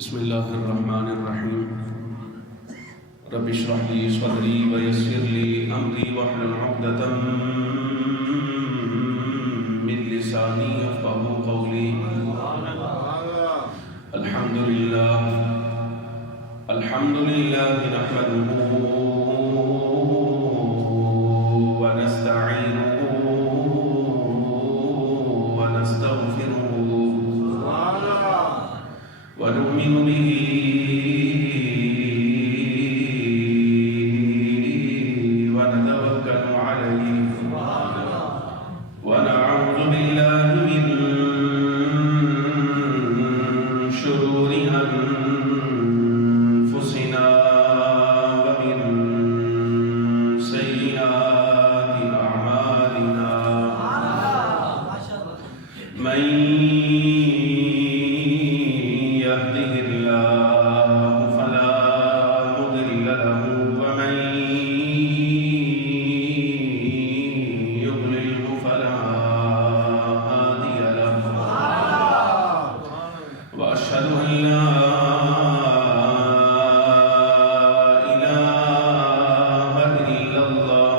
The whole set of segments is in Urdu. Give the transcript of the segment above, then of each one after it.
بسم الله الرحمن الرحيم رب اشرح لي صدري ويسر لي أمري واحلل عقدة من لساني يفقهوا قولي. الحمد لله نحمده ونستعينه ونستغفره ونؤمن به ونتوكل عليه ونعوذ بالله من شرور أنفسنا ومن سيئات أعمالنا. من يهده الله فلا مضل له ومن يضلله فلا هادي له. وأشهد أن لا إله إلا الله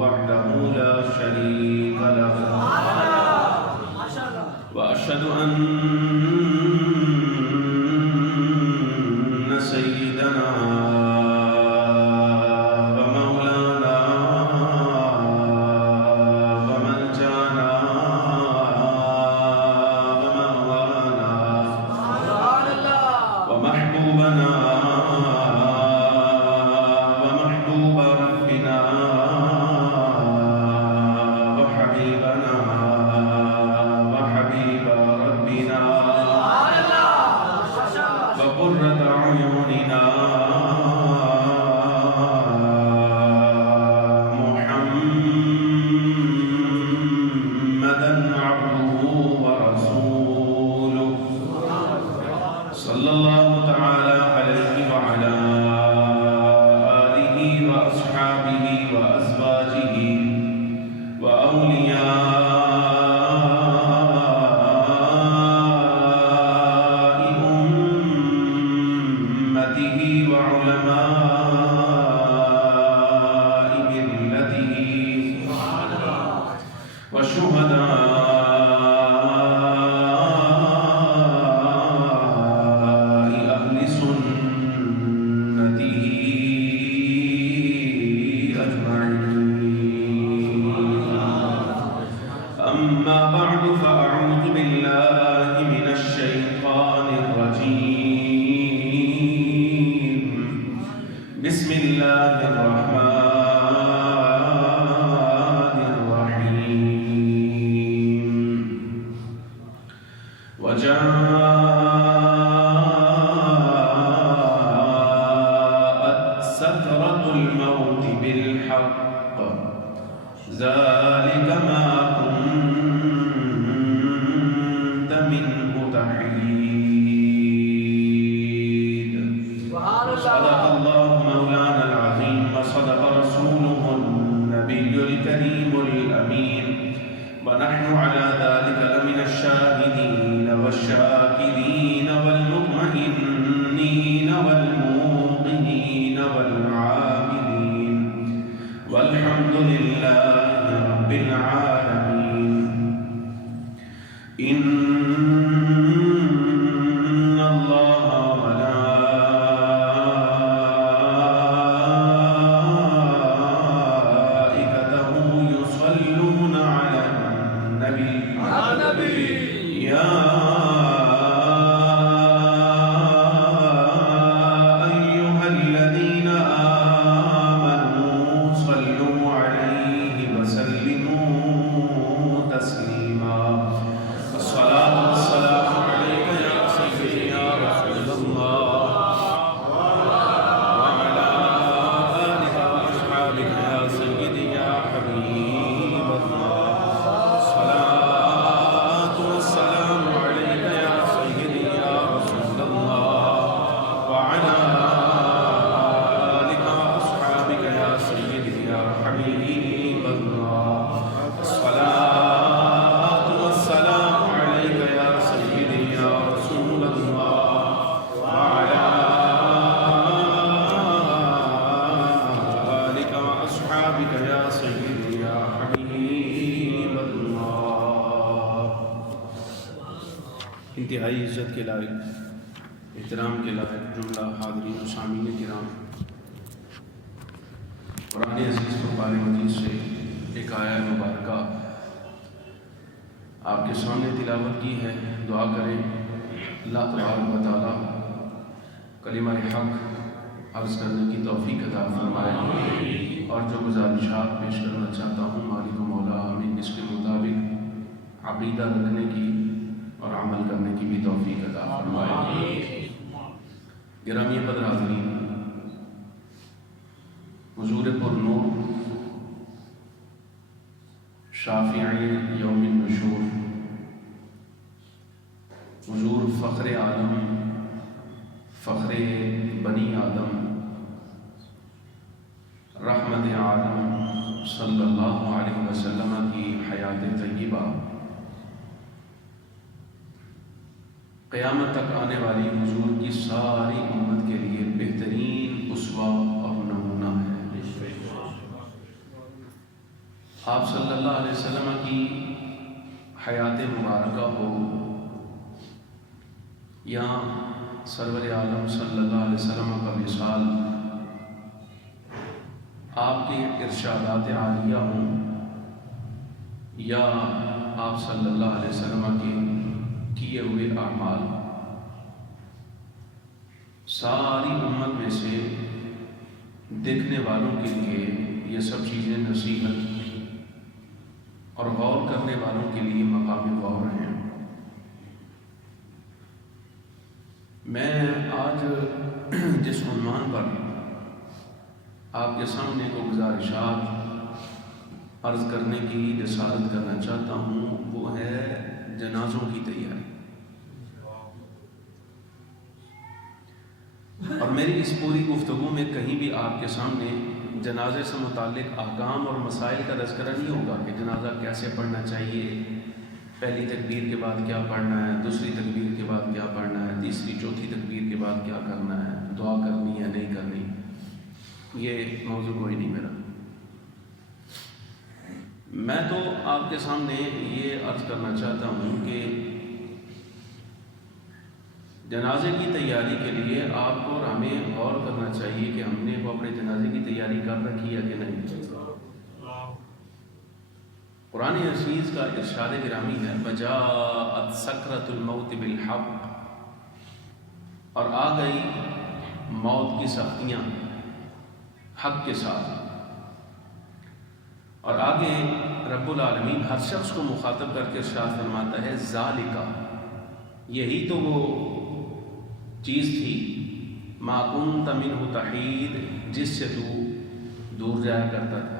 وحده لا شريك له. وأشهد أن سيدنا ومولانا وملجأنا ومأوانا ومحبوبنا ومحبوب ربنا وحبيبنا وحبيب ربنا وقرة أعيننا محمدا عبده ورسوله صلى الله تعالى عليه وعلى آله وأصحابه وأزواجه وأولياء أمته وعلماء ملته وشهداء أهل سنته أجمعين. أما بعد فأعوذ بالله من الشيطان الرجيم. بسم الله الرحمن الرحيم. وجاءت سكرة الموت بالحق ذلك ما كنت منه تحيد. صدق الله مولانا العظيم وصدق رسوله النبي الكريم الأمين ونحن على ذلك لمن الشاهدين والشاكرين والمطمئنين والموقنين والعاملين والحمد لله رب العالمين. إن الله وملائكته يصلون على النبي يا أيها الذين آمنوا صلوا عليه وسلموا تسليما. الصلاة والسلام عليك يا سيدي يا رسول الله وعلى آلك وأصحابك يا سيدي يا حبيب الله. الصلاة والسلام عليك يا سيدي يا رسول الله وعلى آلك وأصحابك يا سيدي يا حبيب الله. الصلاة وأصحابك يا سيدي يا حبيب اللہ۔ انتہائی عزت کے لائق، احترام کے لائق جملہ حاضرین و سامعین کرام، قرآن عزیز فرقان مجید سے ایک آیہ مبارکہ آپ کے سامنے تلاوت کی ہے۔ دعا کریں اللہ تبارک و تعالی کلمہ حق عرض کرنے کی توفیق عطا فرمائے، اور جو گزارشات پیش کرنا چاہتا ہوں مالک و مولا آمین اس کے مطابق عقیدہ رکھنے کی اور عمل کرنے کی بھی توفیق عطا فرمائے۔ گرامی قدر حاضرین، حضور پر نور شافعی یوم النشور، حضور فخر عالم، فخر بنی آدم، رحمت عالم صلی اللہ علیہ وسلم کی حیات طیبہ، قیامت تک آنے والی حضور کی ساری امت کے لیے بہترین اسوہ اور نمونہ ہے۔ آپ صلی اللہ علیہ وسلم کی حیات مبارکہ ہو یا سرور عالم صلی اللہ علیہ وسلم کا وصال، آپ کے ارشادات عالیہ ہوں یا آپ صلی اللہ علیہ وسلم کے کیے ہوئے اعمال، ساری امت میں سے دیکھنے والوں کے لیے یہ سب چیزیں نصیحت اور غور کرنے والوں کے لیے مقام غور ہیں۔ میں آج جس عنوان پر آپ کے سامنے کو گزارشات عرض کرنے کی رسالت کرنا چاہتا ہوں وہ ہے جنازوں کی تیاری، اور میری اس پوری گفتگو میں کہیں بھی آپ کے سامنے جنازے سے متعلق احکام اور مسائل کا تذکرہ نہیں ہوگا کہ جنازہ کیسے پڑھنا چاہیے، پہلی تکبیر کے بعد کیا پڑھنا ہے، دوسری تکبیر کے بعد کیا پڑھنا ہے، تیسری چوتھی تکبیر کے بعد کیا کرنا ہے، دعا کرنی ہے نہیں کرنی، یہ موضوع کوئی نہیں میرا۔ میں تو آپ کے سامنے یہ عرض کرنا چاہتا ہوں کہ جنازے کی تیاری کے لیے آپ کو اور ہمیں غور کرنا چاہیے کہ ہم نے وہ اپنے جنازے کی تیاری کر رکھی ہے کہ نہیں۔ قرآن عزیز کا ارشاد گرامی ہے وجاءت سکرۃ الموت بالحق، اور آ گئی موت کی سختیاں حق کے ساتھ، اور آگے رب العالمین ہر شخص کو مخاطب کر کے ارشاد فرماتا ہے ذالکا، یہی تو وہ چیز تھی ما کنت منہ تحید، جس سے تو دور جایا کرتا تھا۔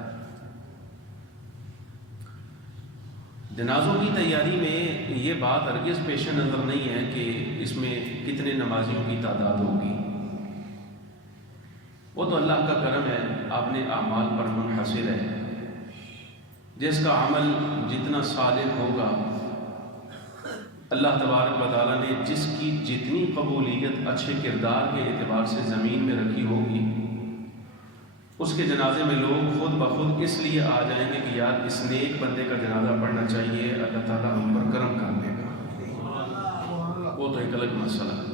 جنازوں کی تیاری میں یہ بات ہرگز پیش نظر نہیں ہے کہ اس میں کتنے نمازیوں کی تعداد ہوگی، وہ تو اللہ کا کرم ہے، آپ نے اعمال پر منحصر ہے۔ جس کا عمل جتنا صالح ہوگا، اللہ تبارک و تعالیٰ نے جس کی جتنی قبولیت اچھے کردار کے اعتبار سے زمین میں رکھی ہوگی، اس کے جنازے میں لوگ خود بخود اس لیے آ جائیں گے کہ یار اس نیک بندے کا جنازہ پڑھنا چاہیے، اللہ تعالیٰ ہم پر کرم کر دے گا۔ وہ تو ایک الگ مسئلہ ہے۔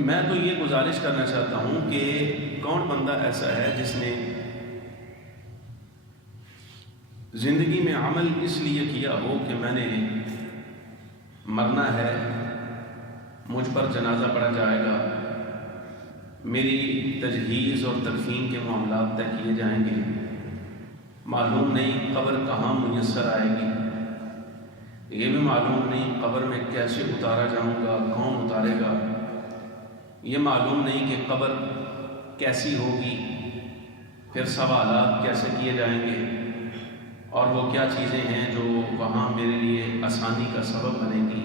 میں تو یہ گزارش کرنا چاہتا ہوں کہ کون بندہ ایسا ہے جس نے زندگی میں عمل اس لیے کیا ہو کہ میں نے مرنا ہے، مجھ پر جنازہ پڑھا جائے گا، میری تجہیز اور تکفین کے معاملات طے کیے جائیں گے، معلوم نہیں قبر کہاں میسر آئے گی، یہ بھی معلوم نہیں قبر میں کیسے اتارا جاؤں گا، کون اتارے گا، یہ معلوم نہیں کہ قبر کیسی ہوگی، پھر سوالات کیسے کیے جائیں گے، اور وہ کیا چیزیں ہیں جو وہاں میرے لیے آسانی کا سبب بنے گی،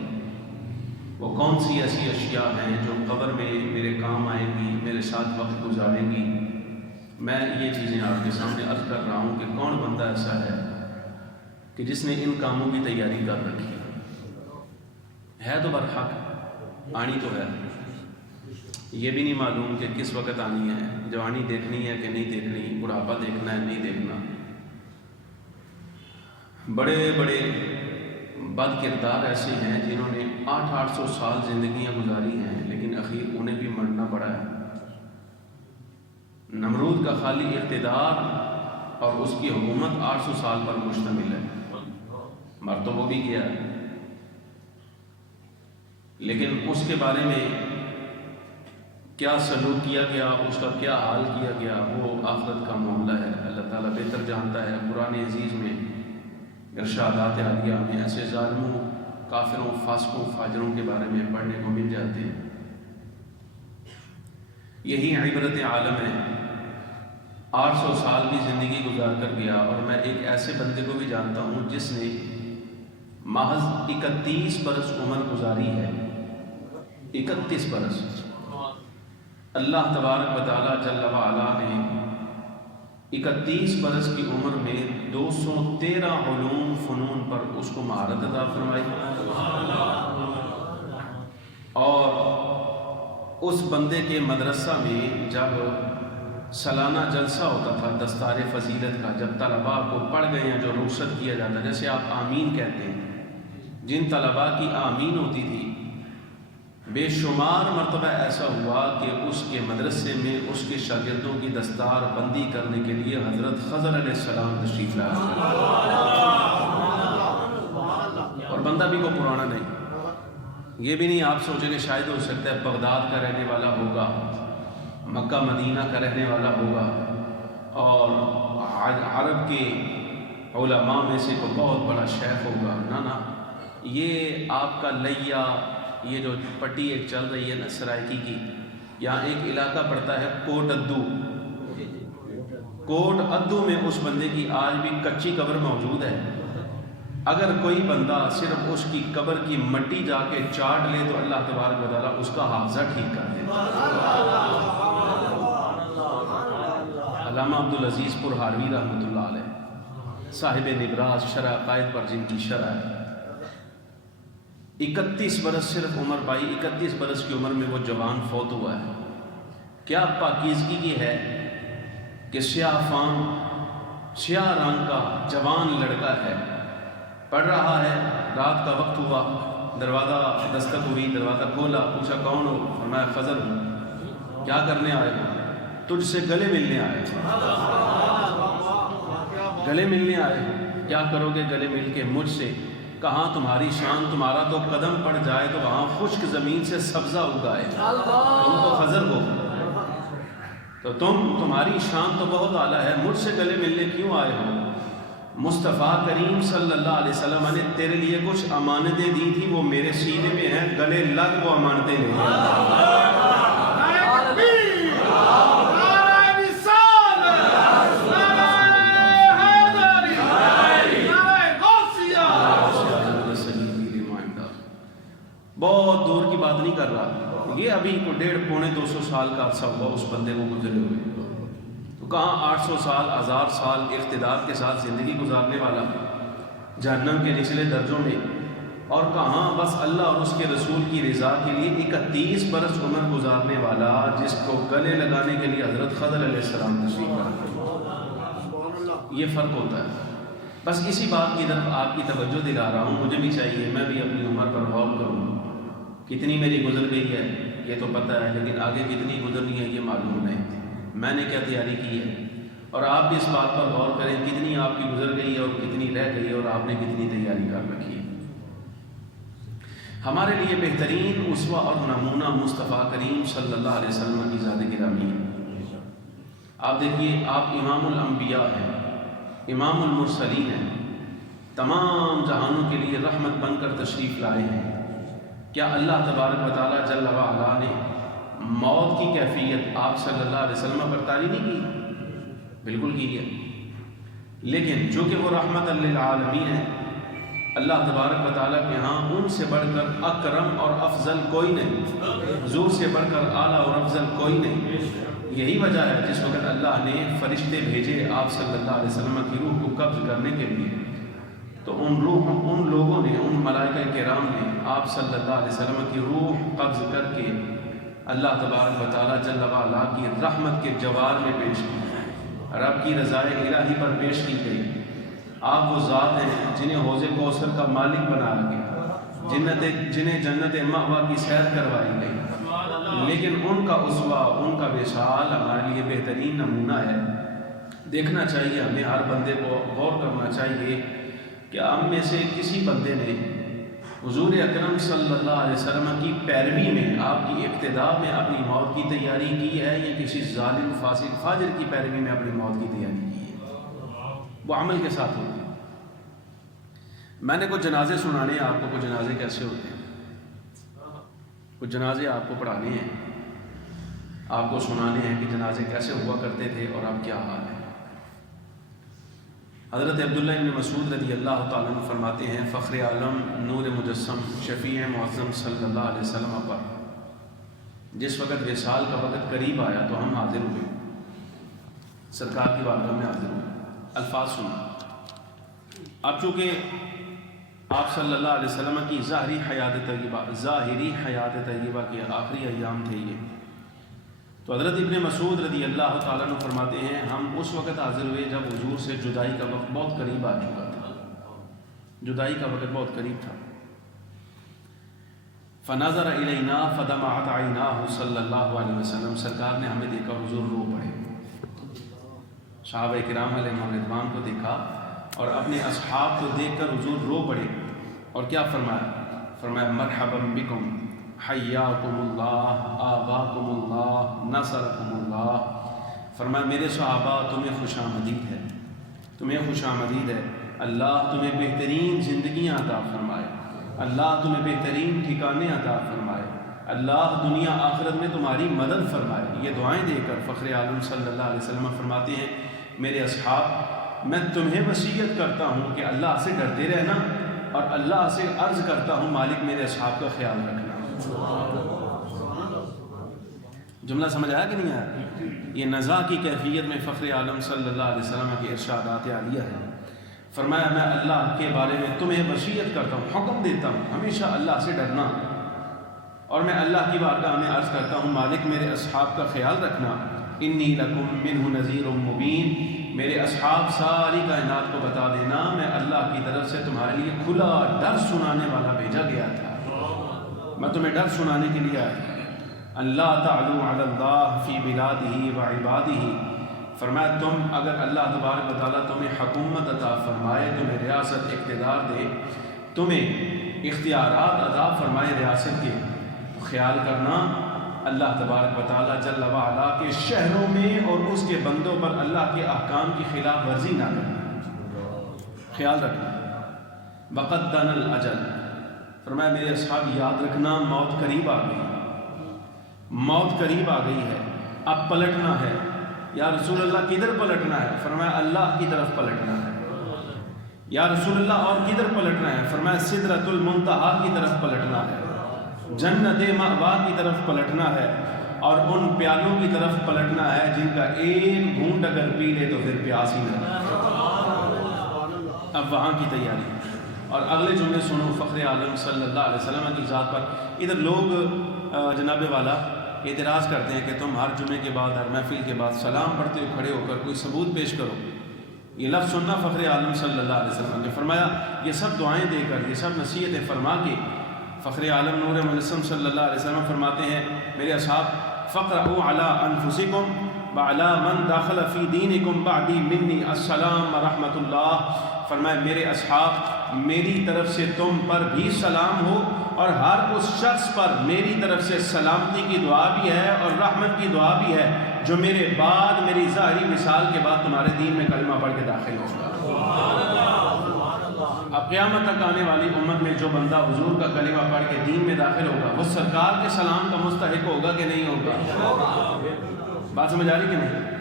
وہ کون سی ایسی اشیاء ہیں جو قبر میں میرے کام آئیں گی، میرے ساتھ وقت گزاریں گی۔ میں یہ چیزیں آپ کے سامنے عرض کر رہا ہوں کہ کون بندہ ایسا ہے کہ جس نے ان کاموں کی تیاری کر رکھی ہے تو برحق آنی تو ہے، یہ بھی نہیں معلوم کہ کس وقت آنی ہے، جوانی دیکھنی ہے کہ نہیں دیکھنی، بڑھاپا دیکھنا ہے نہیں دیکھنا۔ بڑے بڑے بد کردار ایسے ہیں جنہوں نے 800 سال زندگیاں گزاری ہیں، لیکن اخیر انہیں بھی مرنا پڑا ہے۔ نمرود کا خالی اقتدار اور اس کی حکومت 800 سال پر مشتمل ہے، مر تو وہ بھی گیا ہے، لیکن اس کے بارے میں کیا سلوک کیا گیا، اس کا کیا حال کیا گیا، وہ آخرت کا معاملہ ہے، اللہ تعالیٰ بہتر جانتا ہے۔ قرآن عزیز میں ارشادات عالیہ میں ایسے ظالموں، کافروں، فاسقوں، فاجروں کے بارے میں پڑھنے کو مل جاتے ہیں۔ یہی عبرت عالم ہے۔ 800 سال کی زندگی گزار کر گیا، اور میں ایک ایسے بندے کو بھی جانتا ہوں جس نے محض 31 برس عمر گزاری ہے۔ 31 برس اللہ تبارک و تعالیٰ جل وعلا نے 31 برس کی عمر میں 213 علوم فنون پر اس کو مہارت عطا فرمائی، اور اس بندے کے مدرسہ میں جب سالانہ جلسہ ہوتا تھا دستار فضیلت کا، جب طلباء کو پڑھ گئے ہیں جو رخصت کیا جاتا ہے، جیسے آپ آمین کہتے ہیں، جن طلباء کی آمین ہوتی تھی، بے شمار مرتبہ ایسا ہوا کہ اس کے مدرسے میں اس کے شاگردوں کی دستار بندی کرنے کے لیے حضرت خضر علیہ السلام تشریف لائے، اور بندہ بھی کو پرانا نہیں۔ یہ بھی نہیں آپ سوچیں کہ شاید ہو سکتا ہے بغداد کا رہنے والا ہوگا، مکہ مدینہ کا رہنے والا ہوگا، اور عرب کے علماء میں سے کوئی بہت بڑا شیخ ہوگا، نہ یہ آپ کا لیا، یہ جو پٹی ایک چل رہی ہے نا سرائکی کی، یہاں ایک علاقہ پڑتا ہے کوٹ ادو، کوٹ ادو میں اس بندے کی آج بھی کچی قبر موجود ہے۔ اگر کوئی بندہ صرف اس کی قبر کی مٹی جا کے چاٹ لے تو اللہ تبارک و تعالیٰ اس کا حافظہ ٹھیک کر دیتا ہے۔ علامہ عبدالعزیز پرہاروی رحمۃ اللہ علیہ، صاحب نبراس شرح عقائد پر جن کی شرح ہے، 31 برس صرف عمر پائی، 31 برس کی عمر میں وہ جوان فوت ہوا ہے۔ کیا پاکیزگی کی ہے کہ سیاہ فام، سیاہ رنگ کا جوان لڑکا ہے، پڑھ رہا ہے، رات کا وقت ہوا، دروازہ دستک ہوئی، دروازہ کھولا، پوچھا کون ہو؟ فرمایا فضل ہوں۔ کیا کرنے آئے ہو؟ تجھ سے گلے ملنے آئے۔ گلے ملنے آئے، کیا کرو گے گلے مل کے مجھ سے؟ کہاں تمہاری شان، تمہارا تو قدم پڑ جائے تو وہاں خشک زمین سے سبزہ اگائے، تم تو خضر ہو، تو تمہاری شان تو بہت اعلیٰ ہے، مجھ سے گلے ملنے کیوں آئے ہو؟ مصطفیٰ کریم صلی اللہ علیہ وسلم نے تیرے لیے کچھ امانتیں دی تھی، وہ میرے سینے میں ہیں، گلے لگ وہ امانتیں لے۔ بہت دور کی بات نہیں کر رہا، یہ ابھی کو 150-200 سال کا عرصہ ہوا اس بندے کو گزرے ہوئے، تو کہاں 800 سال 1000 سال اقتدار کے ساتھ زندگی گزارنے والا جہنم کے نچلے درجوں میں، اور کہاں بس اللہ اور اس کے رسول کی رضا کے لیے 31 برس عمر گزارنے والا، جس کو گلے لگانے کے لیے حضرت خضر علیہ السلام تشریف لائے۔ یہ فرق ہوتا ہے۔ بس اسی بات کی طرف آپ کی توجہ دلا رہا ہوں، مجھے بھی چاہیے میں بھی اپنی عمر پر غور کروں، کتنی میری گزر گئی ہے یہ تو پتہ ہے، لیکن آگے کتنی گزرنی ہے یہ معلوم نہیں، میں نے کیا تیاری کی ہے، اور آپ بھی اس بات پر غور کریں کتنی آپ کی گزر گئی ہے اور کتنی رہ گئی ہے، اور آپ نے کتنی تیاری کر رکھی ہے۔ ہمارے لیے بہترین اسوہ اور نمونہ مصطفیٰ کریم صلی اللہ علیہ وسلم کی ذات گرامی ہے۔ آپ دیکھیے، آپ امام الانبیاء ہیں، امام المرسلین ہیں، تمام جہانوں کے لیے رحمت بن کر تشریف لائے ہیں۔ کیا اللہ تبارک و تعالیٰ جل وعلا نے موت کی کیفیت آپ صلی اللہ علیہ وسلم پر طاری نہیں کی؟ بالکل کی ہے، لیکن جو کہ وہ رحمت للعالمین ہے، اللہ تبارک و تعالیٰ کے ہاں ان سے بڑھ کر اکرم اور افضل کوئی نہیں، حضور سے بڑھ کر اعلیٰ اور افضل کوئی نہیں۔ یہی وجہ ہے جس وقت اللہ نے فرشتے بھیجے آپ صلی اللہ علیہ وسلم کی روح کو قبض کرنے کے لیے، تو ان لوگوں نے، ان ملائکہ کرام نے آپ صلی اللہ علیہ وسلم کی روح قبض کر کے اللہ تبارک و تعالیٰ جل وعلا کی رحمت کے جوار میں پیش کی، رب کی رضائے الہی پر پیش کی گئی۔ آپ وہ ذات ہیں جنہیں حوض کوثر کا مالک بنا گیا، جنہیں جنت مأویٰ کی سیر کروائی گئی، لیکن ان کا اسوہ، ان کا وصال ہمارے لیے بہترین نمونہ ہے۔ دیکھنا چاہیے ہمیں، ہر بندے کو غور کرنا چاہیے کہ ہم میں سے کسی بندے نے حضور اکرم صلی اللہ علیہ وسلم کی پیروی میں، آپ کی اقتداء میں اپنی موت کی تیاری کی ہے، یا کسی ظالم فاسق فاجر کی پیروی میں اپنی موت کی تیاری کی ہے؟ وہ عمل کے ساتھ ہوتی ہے۔ میں نے کچھ جنازے سنانے ہیں آپ کو، کچھ جنازے کیسے ہوتے ہیں، کچھ جنازے آپ کو پڑھانے ہیں، آپ کو سنانے ہیں کہ جنازے کیسے ہوا کرتے تھے اور اب کیا حال ہے۔ حضرت عبداللہ بن مسعود رضی اللہ تعالیٰ عنہ فرماتے ہیں، فخر عالم نور مجسم شفیع معظم صلی اللہ علیہ وسلم پر جس وقت وصال کا وقت قریب آیا تو ہم حاضر ہوئے، سرکار کی بارگاہ میں حاضر ہوئے۔ الفاظ سنیں۔ اب چونکہ آپ صلی اللہ علیہ وسلم کی ظاہری حیات طیبہ کے آخری ایام تھے یہ، تو حضرت ابن مسعود رضی اللہ تعالیٰ عنہ فرماتے ہیں، ہم اس وقت حاضر ہوئے جب حضور سے جدائی کا وقت بہت قریب آ چکا تھا، جدائی کا وقت بہت قریب تھا۔ فنظر الینا فدمعت عیناہ صلی اللہ علیہ وسلم، سرکار نے ہمیں دیکھا، حضور رو پڑے، صحابہ کرام علیہم رضوان کو دیکھا اور اپنے اصحاب کو دیکھ کر حضور رو پڑے، اور کیا فرمایا مرحبا بکم حیاکم اللہ آباکم اللہ نصرکم اللہ، فرمایا میرے صحابہ تمہیں خوش آمدید ہے، تمہیں خوش آمدید ہے، اللہ تمہیں بہترین زندگیاں عطا فرمائے، اللہ تمہیں بہترین ٹھکانے عطا فرمائے، اللہ دنیا آخرت میں تمہاری مدد فرمائے۔ یہ دعائیں دے کر فخر عالم صلی اللہ علیہ وسلم فرماتے ہیں، میرے اصحاب میں تمہیں وصیت کرتا ہوں کہ اللہ سے ڈرتے رہنا، اور اللہ سے عرض کرتا ہوں مالک میرے اصحاب کا خیال رکھنا۔ جملہ سمجھ آیا کہ نہیں آیا؟ یہ نزا کی کیفیت میں فخر عالم صلی اللہ علیہ وسلم کے ارشادات عالیہ ہے۔ فرمایا میں اللہ کے بارے میں تمہیں وصیت کرتا ہوں، حکم دیتا ہوں ہمیشہ اللہ سے ڈرنا، اور میں اللہ کی بارگاہ میں عرض کرتا ہوں مالک میرے اصحاب کا خیال رکھنا۔ انی لکم منہ نذیر مبین، میرے اصحاب ساری کائنات کو بتا دینا میں اللہ کی طرف سے تمہارے لیے کھلا ڈر سنانے والا بھیجا گیا تھا، میں تمہیں ڈر سنانے کے لیے آیا۔ اللہ تعلو علی اللہ فی بلادہ و عبادہ، فرمایا تم اگر اللہ تبارک و تعالیٰ تمہیں حکومت عطا فرمائے، تمہیں ریاست اقتدار دے، تمہیں اختیارات عطا فرمائے ریاست کے، تو خیال کرنا اللہ تبارک و تعالیٰ جل وعلا کے شہروں میں اور اس کے بندوں پر اللہ کے احکام کی خلاف ورزی نہ کرنا، خیال رکھنا۔ وقد دن الاجل، فرمایا میرے اصحاب یاد رکھنا موت قریب آ گئی، موت قریب آ گئی ہے، اب پلٹنا ہے۔ یا رسول اللہ کدھر پلٹنا ہے؟ فرمایا اللہ کی طرف پلٹنا ہے۔ یا رسول اللہ اور کدھر پلٹنا ہے؟ فرمایا سدرۃ المنتہا کی طرف پلٹنا ہے، جنت مأویٰ کی طرف پلٹنا ہے، اور ان پیالوں کی طرف پلٹنا ہے جن کا ایک گھونٹ اگر پی لے تو پھر پیاس ہی نہ لگے۔ اب وہاں کی تیاری، اور اگلے جملے سنو فخر عالم صلی اللہ علیہ وسلم کی ذات پر۔ ادھر لوگ جناب والا اعتراض کرتے ہیں کہ تم ہر جمعے کے بعد، ہر محفل کے بعد سلام پڑھتے ہوئے کھڑے ہو کر کوئی ثبوت پیش کرو۔ یہ لفظ سننا فخر عالم صلی اللہ علیہ وسلم نے فرمایا، یہ سب دعائیں دے کر، یہ سب نصیحتیں فرما کے فخر عالم نور مجسم صلی اللہ علیہ وسلم فرماتے ہیں میرے اصحاب فقرؤوا علی انفسکم وعلی من دخل فی دینکم بعدی منی السلام ورحمۃ اللہ، فرمایا میرے اصحاب میری طرف سے تم پر بھی سلام ہو، اور ہر اس شخص پر میری طرف سے سلامتی کی دعا بھی ہے اور رحمت کی دعا بھی ہے جو میرے بعد، میری ظاہری مثال کے بعد تمہارے دین میں کلمہ پڑھ کے داخل ہوگا۔ اب قیامت تک آنے والی امت میں جو بندہ حضور کا کلمہ پڑھ کے دین میں داخل ہوگا وہ سرکار کے سلام کا مستحق ہوگا کہ نہیں ہوگا؟ بات سمجھ آ رہی کہ نہیں؟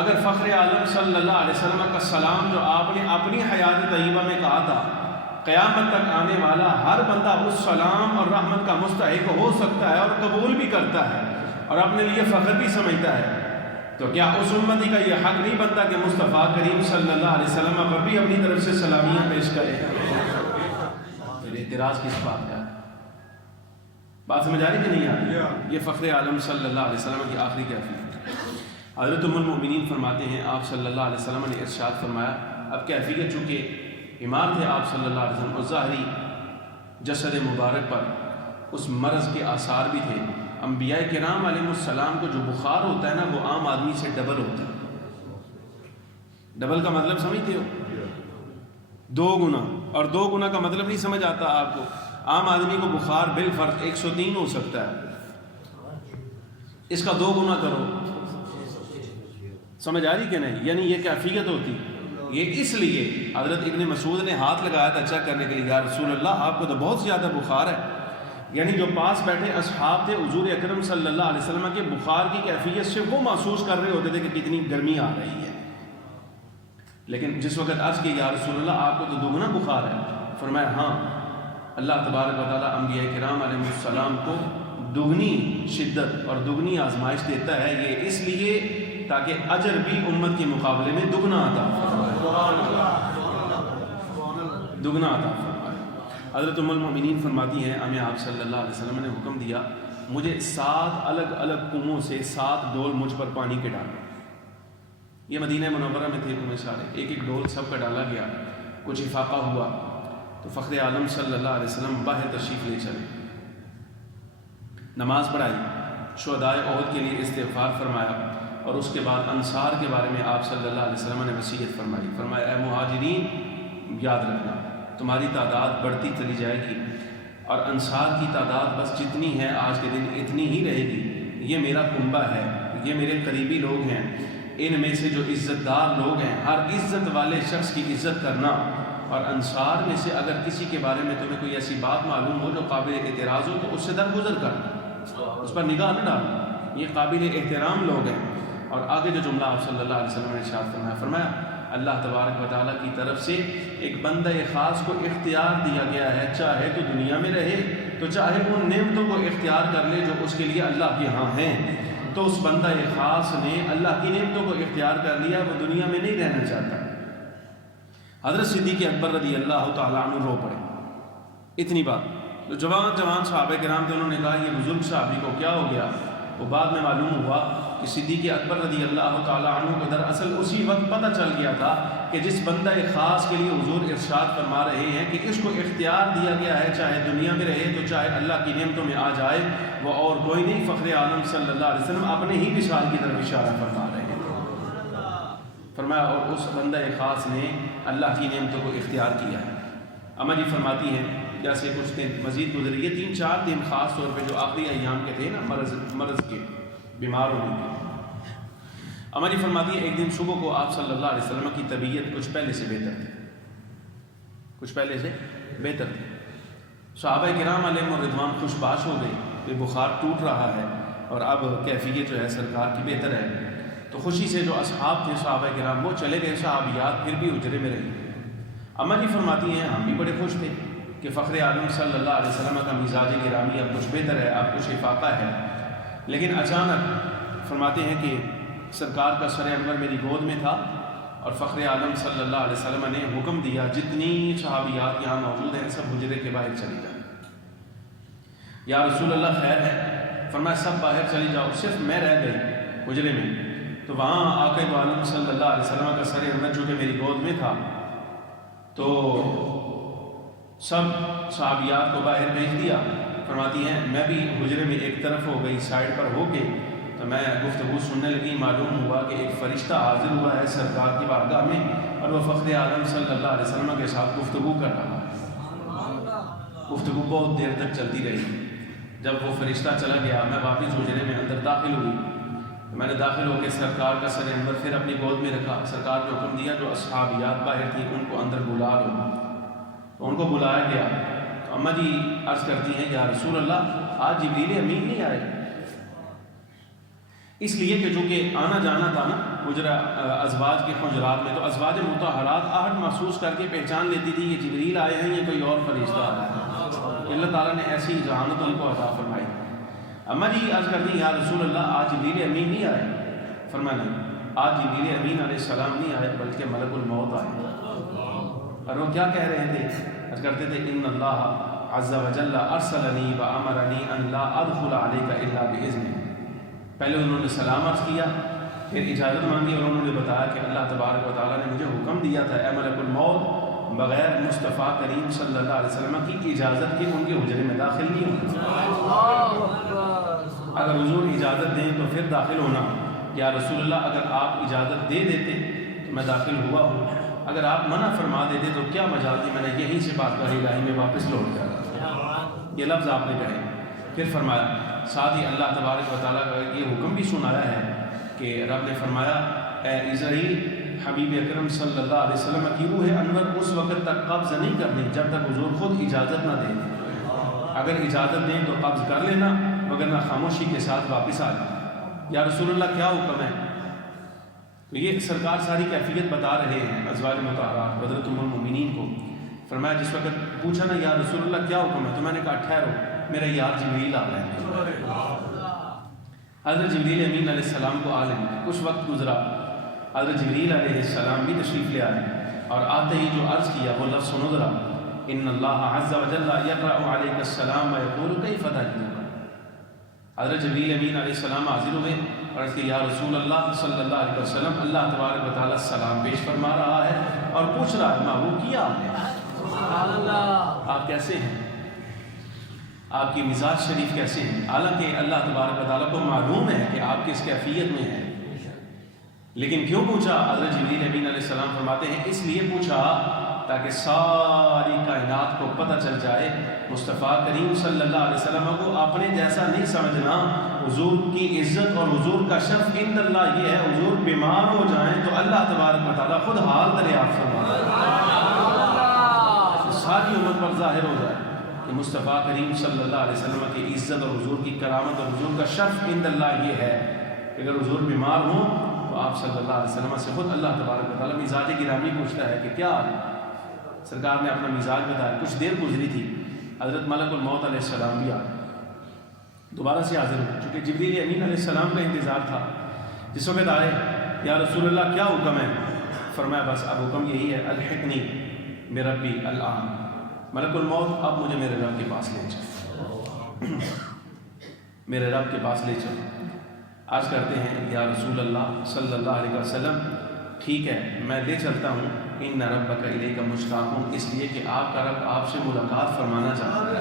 اگر فخر عالم صلی اللہ علیہ وسلم کا سلام جو آپ نے اپنی حیات طیبہ میں کہا تھا، قیامت تک آنے والا ہر بندہ اس سلام اور رحمت کا مستحق ہو سکتا ہے اور قبول بھی کرتا ہے اور اپنے لیے فخر بھی سمجھتا ہے، تو کیا اس امتی کا یہ حق نہیں بنتا کہ مصطفیٰ کریم صلی اللہ علیہ وسلم پر بھی اپنی طرف سے سلامیاں پیش کرے؟ پھر اعتراض کس بات کا؟ بات سمجھ آ رہی کہ نہیں آ رہی؟ یہ فخر عالم صلی اللہ علیہ وسلم کی آخری کیفیت ہے۔ حضرت ام المؤمنین فرماتے ہیں آپ صلی اللہ علیہ وسلم نے ارشاد فرمایا، اب کیفیت چونکہ بیمار تھے آپ صلی اللہ علیہ وسلم، اور ظاہری جسد مبارک پر اس مرض کے آثار بھی تھے۔ انبیاء کرام علیہ السلام کو جو بخار ہوتا ہے نا، وہ عام آدمی سے ڈبل ہوتا ہے۔ ڈبل کا مطلب سمجھتے ہو؟ 2 گنا، اور 2 گنا کا مطلب نہیں سمجھ آتا آپ کو؟ عام آدمی کو بخار بالفرض 103 ہو سکتا ہے، اس کا 2 گنا کرو، سمجھ آ رہی کہ نہیں؟ یعنی یہ کیفیت ہوتی، یہ اس لیے حضرت ابن مسعود نے ہاتھ لگایا تھا چیک کرنے کے لیے، یا رسول اللہ آپ کو تو بہت زیادہ بخار ہے۔ یعنی جو پاس بیٹھے اصحاب تھے حضور اکرم صلی اللہ علیہ وسلم کے بخار کی کیفیت سے وہ محسوس کر رہے ہوتے تھے کہ کتنی گرمی آ رہی ہے، لیکن جس وقت عرض کی یا رسول اللہ آپ کو تو 2 گنا بخار ہے، فرمایا ہاں اللہ تبارک و تعالیٰ انبیاء کرام علیہ السلام کو دگنی شدت اور دگنی آزمائش دیتا ہے، یہ اس لیے تاکہ اجر بھی امت کے مقابلے میں دگنا عطا فرمائے۔ حضرت ام المؤمنین فرماتی ہیں ہمیں آپ صلی اللہ علیہ وسلم نے حکم دیا، مجھے 7 الگ الگ کنووں سے 7 ڈول مجھ پر پانی کے ڈالے۔ یہ مدینہ منورہ میں تھے کنویں سارے، ایک ایک ڈول سب کا ڈالا گیا، کچھ افاقہ ہوا تو فخر عالم صلی اللہ علیہ وسلم باہر تشریف لے چلے، نماز پڑھائی، شہدائے احد کے لیے استغفار فرمایا، اور اس کے بعد انصار کے بارے میں آپ صلی اللہ علیہ وسلم نے وصیت فرمائی، فرمایا اے مہاجرین یاد رکھنا تمہاری تعداد بڑھتی چلی جائے گی، اور انصار کی تعداد بس جتنی ہے آج کے دن اتنی ہی رہے گی، یہ میرا کنبہ ہے، یہ میرے قریبی لوگ ہیں، ان میں سے جو عزت دار لوگ ہیں ہر عزت والے شخص کی عزت کرنا، اور انصار میں سے اگر کسی کے بارے میں تمہیں کوئی ایسی بات معلوم ہو جو قابل اعتراض ہو تو اس سے درگزر کرنا، اس پر نگاہ نہ ڈالنا، یہ قابل احترام لوگ ہیں۔ اور آگے جو جملہ آپ صلی اللہ علیہ وسلم نے ارشاد فرمایا، فرمایا اللہ تبارک و تعالیٰ کی طرف سے ایک بندہ خاص کو اختیار دیا گیا ہے، چاہے تو دنیا میں رہے تو چاہے ان نعمتوں کو اختیار کر لے جو اس کے لیے اللہ کے ہاں ہیں، تو اس بندہ خاص نے اللہ کی نعمتوں کو اختیار کر لیا، وہ دنیا میں نہیں رہنا چاہتا۔ حضرت صدیق اکبر رضی اللہ تعالیٰ عنہ رو پڑے، اتنی بات، جو جوان صحابہ کرام تھے انہوں نے کہا یہ بزرگ صحابی کو کیا ہو گیا؟ وہ بعد میں معلوم ہوا کہ صدیق اکبر رضی اللہ تعالیٰ عنہ کو دراصل اسی وقت پتہ چل گیا تھا کہ جس بندہ خاص کے لیے حضور ارشاد فرما رہے ہیں کہ اس کو اختیار دیا گیا ہے چاہے دنیا میں رہے تو چاہے اللہ کی نعمتوں میں آ جائے، وہ اور کوئی نہیں فخر عالم صلی اللہ علیہ وسلم اپنے ہی مثال کی طرف اشارہ فرما رہے ہیں۔ فرمایا اور اس بندہ خاص نے اللہ کی نعمتوں کو اختیار کیا ہے۔ اما جی فرماتی ہیں جیسے کچھ دن مزید گزرے، یہ 3-4 دن خاص طور پہ جو آخری ایام کے تھے نا مرض کے بیمار ہونے کے، اما جی فرماتی ہیں ایک دن صبح کو آپ صلی اللہ علیہ وسلم کی طبیعت کچھ پہلے سے بہتر تھی، صحابہ کرام علیہم الرضوان خوش باش ہو گئے کہ بخار ٹوٹ رہا ہے اور اب کیفیت جو ہے سرکار کی بہتر ہے، تو خوشی سے جو اصحاب تھے صحابہ کرام وہ چلے گئے، صحابیات پھر بھی حجرے میں رہی۔ اما جی فرماتی ہیں ہم بھی بڑے خوش تھے کہ فخر عالم صلی اللہ علیہ وسلم کا مزاج گرامی اب کچھ بہتر ہے، اب کچھ افاقہ ہے، لیکن اچانک فرماتے ہیں کہ سرکار کا سر انور میری گود میں تھا اور فخر عالم صلی اللہ علیہ وسلم نے حکم دیا جتنی صحابیات یہاں موجود ہیں سب حجرے کے باہر چلی جائیں۔ یا رسول اللہ خیر ہے؟ فرمایا سب باہر چلی جاؤ، صرف میں رہ گئی حجرے میں۔ تو وہاں آقا دو عالم صلی اللہ علیہ وسلم کا سر انور چونکہ میری گود میں تھا تو سب صحابیات کو باہر بھیج دیا۔ فرماتی ہیں میں بھی حجرے میں ایک طرف ہو گئی، سائڈ پر ہو کے تو میں گفتگو سننے لگی، معلوم ہوا کہ ایک فرشتہ حاضر ہوا ہے سرکار کی بارگاہ میں اور وہ فخر عالم صلی اللہ علیہ وسلم کے ساتھ گفتگو کر رہا ہے۔ گفتگو بہت دیر تک چلتی رہی، جب وہ فرشتہ چلا گیا میں واپس حجرے میں اندر داخل ہوئی، میں نے داخل ہو کے سرکار کا سر انور پھر اپنی گود میں رکھا۔ سرکار نے حکم دیا جو اصحابیات باہر تھی ان کو اندر بلا لو، تو ان کو بلایا گیا۔ تو اماں جی عرض کرتی ہیں یا رسول اللہ آج جبریل امین نہیں آئے؟ اس لیے کہ چونکہ آنا جانا تھا نا حجرہ ازواج کے حجرات میں، تو ازواج مطہرات آہٹ محسوس کر کے پہچان لیتی تھی یہ جبریل آئے ہیں یا کوئی اور فرشتہ آیا ہے۔ اللہ تعالیٰ نے ایسی ذہانت ان کو عطا فرمائی۔ اماں جی عرض کرتی ہیں یا رسول اللہ آج جبریل امین نہیں آئے؟ فرمایا نہیں، آج جبریل امین علیہ السلام نہیں آئے بلکہ ملک الموت آئے۔ اور وہ کیا کہہ رہے تھے؟ عرض کرتے تھے ان اللہ عز وجل ارسلنی وامرنی ان لا ادخل علیک الا باذنہ۔ پہلے انہوں نے سلام عرض کیا، پھر اجازت مانگی اور انہوں نے بتایا کہ اللہ تبارک و تعالیٰ نے مجھے حکم دیا تھا اے ملک الموت بغیر مصطفیٰ کریم صلی اللہ علیہ وسلم کی اجازت کے ان کے حجرے میں داخل نہیں ہونا۔ اگر حضور اجازت دیں تو پھر داخل ہونا، یا رسول اللہ اگر آپ اجازت دے دیتے تو میں داخل ہوا ہوں، اگر آپ منع فرما دیتے تو کیا مجال تھی، میں نے یہیں سے بات گاہی میں واپس لوٹ جاتا۔ یہ لفظ آپ نے کہے۔ پھر فرمایا ساتھ ہی اللہ تبارک و تعالیٰ کا یہ حکم بھی سنایا ہے کہ رب نے فرمایا اے اسرائیل حبیب اکرم صلی اللہ علیہ وسلم کی روح انور اس وقت تک قبض نہیں کرنی جب تک حضور خود اجازت نہ دیں۔ اگر اجازت دیں تو قبض کر لینا، وگرنہ خاموشی کے ساتھ واپس آ جائیں۔ یا رسول اللہ کیا حکم ہے؟ تو یہ سرکار ساری کیفیت بتا رہے ہیں ازواج مطہرات حضرت ام المؤمنین کو۔ فرمایا جس وقت پوچھا نا یا رسول اللہ کیا حکم ہے، تو میں نے کہا ٹھہرو میرا یار جبریل آ رہا ہے۔ حضرت جبریل امین علیہ السلام کو عالم ہے، کچھ وقت گزرا، حضرت جبریل علیہ السلام بھی تشریف لے آئے اور آتے ہی جو عرض کیا وہ لفظ سنو ذرا، ان اللہ عز وجل یقرأ علیک السلام ویقول کیف تجدک۔ حضرت جبریل امین علیہ السلام حاضر ہوئے اور اس کے یا رسول اللہ صلی اللہ علیہ وسلم اللہ تبارک و تعالیٰ السلام پیش فرما رہا ہے اور پوچھ رہا ہے محبوب کیا آپ کیسے ہیں، آپ کی مزاج شریف کیسے ہیں؟ حالانکہ اللہ تبارک و تعالیٰ کو معلوم ہے کہ آپ کس کیفیت میں ہیں، لیکن کیوں پوچھا؟ حضرت جبریل امین علیہ السلام فرماتے ہیں اس لیے پوچھا تاکہ ساری کائنات کو پتہ چل جائے مصطفیٰ کریم صلی اللہ علیہ وسلم کو اپنے جیسا نہیں سمجھنا، حضور کی عزت اور حضور کا شرف عند اللہ یہ ہے حضور بیمار ہو جائیں تو اللہ تبارک و تعالیٰ خود حال دریافت فرمائے، ساری امت پر ظاہر ہو جائے کہ مصطفیٰ کریم صلی اللہ علیہ وسلم کی عزت اور حضور کی کرامت اور حضور کا شرف عند اللہ یہ ہے کہ اگر حضور بیمار ہوں تو آپ صلی اللہ علیہ وسلم سے خود اللہ تبارک و تعالیٰ مزاج گرامی پوچھتا ہے کہ کیا سرکار نے اپنا مزاج بتایا۔ کچھ دیر گزری تھی، حضرت ملک الموت علیہ السلام بھی آئے، دوبارہ سے حاضر ہوئے، چونکہ جبریل امین علیہ السلام کا انتظار تھا۔ جس وقت آئے یا رسول اللہ کیا حکم ہے؟ فرمایا بس اب حکم یہی ہے الحقنی بربی الآن، ملک الموت اب مجھے میرے رب کے پاس لے چل، میرے رب کے پاس لے چل۔ عرض کرتے ہیں یا رسول اللہ صلی اللہ علیہ وسلم ٹھیک ہے میں لے چلتا ہوں، ان ربک الیک مشتاق ہوں، اس لیے کہ آپ کا رب آپ سے ملاقات فرمانا چاہتا ہے۔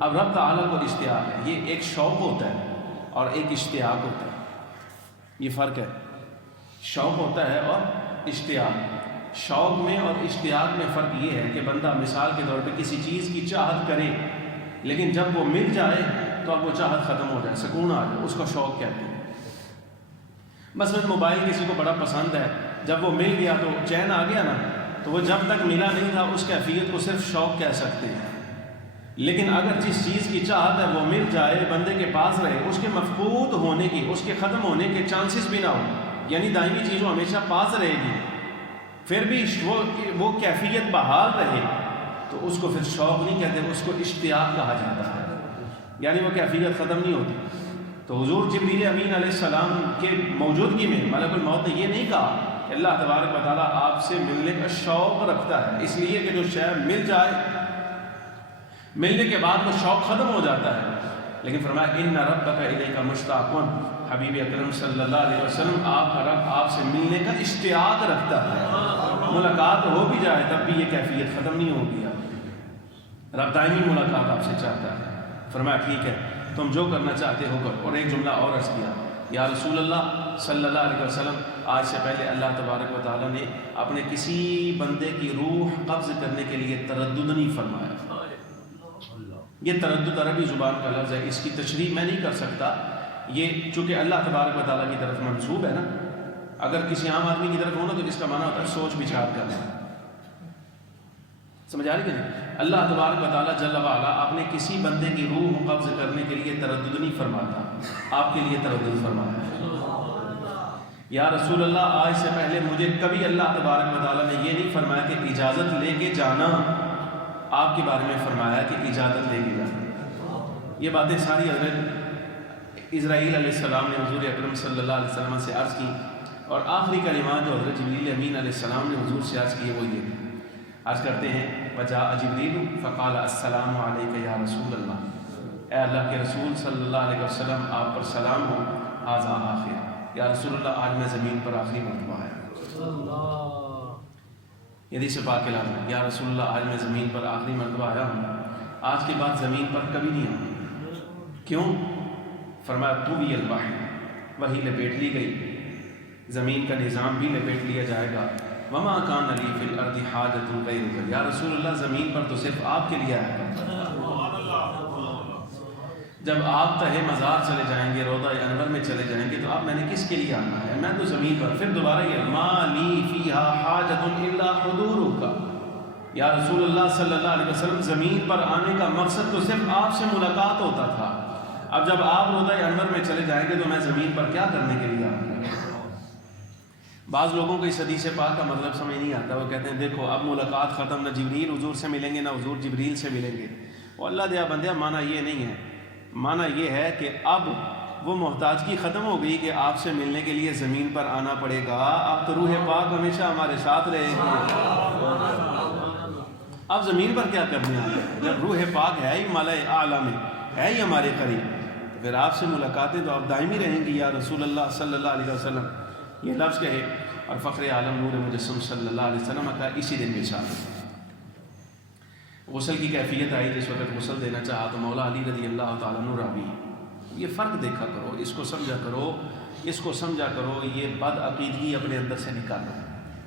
اب رب تعالیٰ کو اشتیاق ہے، یہ ایک شوق ہوتا ہے اور ایک اشتیاق ہوتا ہے، یہ فرق ہے، شوق ہوتا ہے اور اشتیاق۔ شوق میں اور اشتیاق میں فرق یہ ہے کہ بندہ مثال کے طور پہ کسی چیز کی چاہت کرے لیکن جب وہ مل جائے تو اب وہ چاہت ختم ہو جائے، سکون آ جائے، اس کو شوق کہتے ہیں۔ مثلا موبائل کسی کو بڑا پسند ہے، جب وہ مل گیا تو چین آ گیا نا، تو وہ جب تک ملا نہیں تھا اس کیفیت کو صرف شوق کہہ سکتے ہیں، لیکن اگر جس چیز کی چاہت ہے وہ مل جائے، بندے کے پاس رہے، اس کے مفقود ہونے کی، اس کے ختم ہونے کے چانسز بھی نہ ہو، یعنی دائمی چیز وہ ہمیشہ پاس رہے گی، پھر بھی وہ کیفیت بحال رہے تو اس کو پھر شوق نہیں کہتے، اس کو اشتیاق کہا جاتا ہے، یعنی وہ کیفیت ختم نہیں ہوتی۔ تو حضور جبریل امین علیہ السلام کے موجودگی میں ملک الموت نے یہ نہیں کہا کہ اللہ تبارک و تعالیٰ آپ سے ملنے کا شوق رکھتا ہے، اس لیے کہ جو شے مل جائے ملنے کے بعد وہ شوق ختم ہو جاتا ہے، لیکن فرمایا ان ربک الیک مشتاق، حبیب اکرم صلی اللہ علیہ وسلم آپ کا رب آپ سے ملنے کا اشتیاق رکھتا ہے، ملاقات ہو بھی جائے تب بھی یہ کیفیت ختم نہیں ہوگی، رب دائمی ملاقات آپ سے چاہتا ہے۔ فرمایا ٹھیک ہے تم جو کرنا چاہتے ہو کرو، اور ایک جملہ اور عرض کیا یا رسول اللہ صلی اللہ علیہ وسلم آج سے پہلے اللہ تبارک و تعالیٰ نے اپنے کسی بندے کی روح قبض کرنے کے لیے تردد نہیں فرمایا۔ یہ تردد عربی زبان کا لفظ ہے، اس کی تشریح میں نہیں کر سکتا، یہ چونکہ اللہ تبارک و تعالیٰ کی طرف منسوب ہے نا، اگر کسی عام آدمی کی طرف ہونا تو اس کا معنی ہوتا ہے سوچ بچار کرنا، سمجھ آ رہی کہ نہیں؟ اللہ تبارک و تعالیٰ جل وعلا اپنے کسی بندے کی روح قبض کرنے کے لیے تردد نہیں فرماتا، آپ کے لیے تردد فرماتا ہے۔ یا رسول اللہ آج سے پہلے مجھے کبھی اللہ تبارک و تعالیٰ نے یہ نہیں فرمایا کہ اجازت لے کے جانا، آپ کے بارے میں فرمایا کہ اجازت لے کے جانا۔ یہ باتیں ساری حضرت اسرائیل علیہ السلام نے حضور اکرم صلی اللہ علیہ وسلم سے عرض کی، اور آخری کلمات جو حضرت جبریل امین علیہ السلام نے حضور سے عرض کیے وہ یہ تھے۔ عرض کرتے ہیں وجاء جبریل فقال السلام علیک یا رسول اللہ، اے اللہ کے رسول صلی اللہ علیہ وسلم آپ پر سلام ہو، ھذا آخر، یا رسول اللہ آج میں زمین پر آخری مرتبہ آیا۔ حدیث پاک کے لفظ، یا رسول اللہ آج میں زمین پر آخری مرتبہ آیا ہوں، آج کے بعد زمین پر کبھی نہیں آؤں۔ کیوں؟ فرمایا طوی البحر، وہی لپیٹ لی گئی، زمین کا نظام بھی لپیٹ لیا جائے گا۔ وما کان لی فی الارض حاجۃ غیرک، یا رسول اللہ زمین پر تو صرف آپ کے لیے آیا کرتا تھا۔ جب آپ تہے مزار چلے جائیں گے، روضہ انور میں چلے جائیں گے، تو آپ میں نے کس کے لیے آنا ہے؟ میں تو زمین پر۔ پھر دوبارہ یہ ما لی فیہا حاجۃ الا حضورک، یا رسول اللہ صلی اللہ علیہ وسلم زمین پر آنے کا مقصد تو صرف آپ سے ملاقات ہوتا تھا، اب جب آپ روضہ انور میں چلے جائیں گے تو میں زمین پر کیا کرنے کے لیے آؤں گا؟ بعض لوگوں کو اس حدیث پاک کا مطلب سمجھ نہیں آتا، وہ کہتے ہیں دیکھو اب ملاقات ختم، نہ جبریل حضور سے ملیں گے نہ حضور جبریل سے ملیں گے۔ وہ اللہ دیا بندیا، معنی یہ نہیں ہے، معنی یہ ہے کہ اب وہ محتاجگی ختم ہو گئی کہ آپ سے ملنے کے لیے زمین پر آنا پڑے گا، اب تو روح پاک ہمیشہ ہمارے ساتھ رہے گی۔ اب زمین پر کیا کرنے آئے؟ جب روح پاک ہے ہی ملائے اعلیٰ میں، ہے ہی ہمارے قریب، تو پھر آپ سے ملاقاتیں تو اب دائمی رہیں گی۔ یا رسول اللہ صلی اللہ علیہ وسلم یہ لفظ کہے، اور فخر عالم نور مجسم صلی اللہ علیہ وسلم کا اسی دن وصال۔ غسل کی کیفیت آئی، جس وقت غسل دینا چاہا تو مولا علی رضی اللہ تعالیٰ عنہ راوی، یہ فرق دیکھا کرو، اس کو سمجھا کرو، اس کو سمجھا کرو، یہ بد عقیدگی اپنے اندر سے نکالو،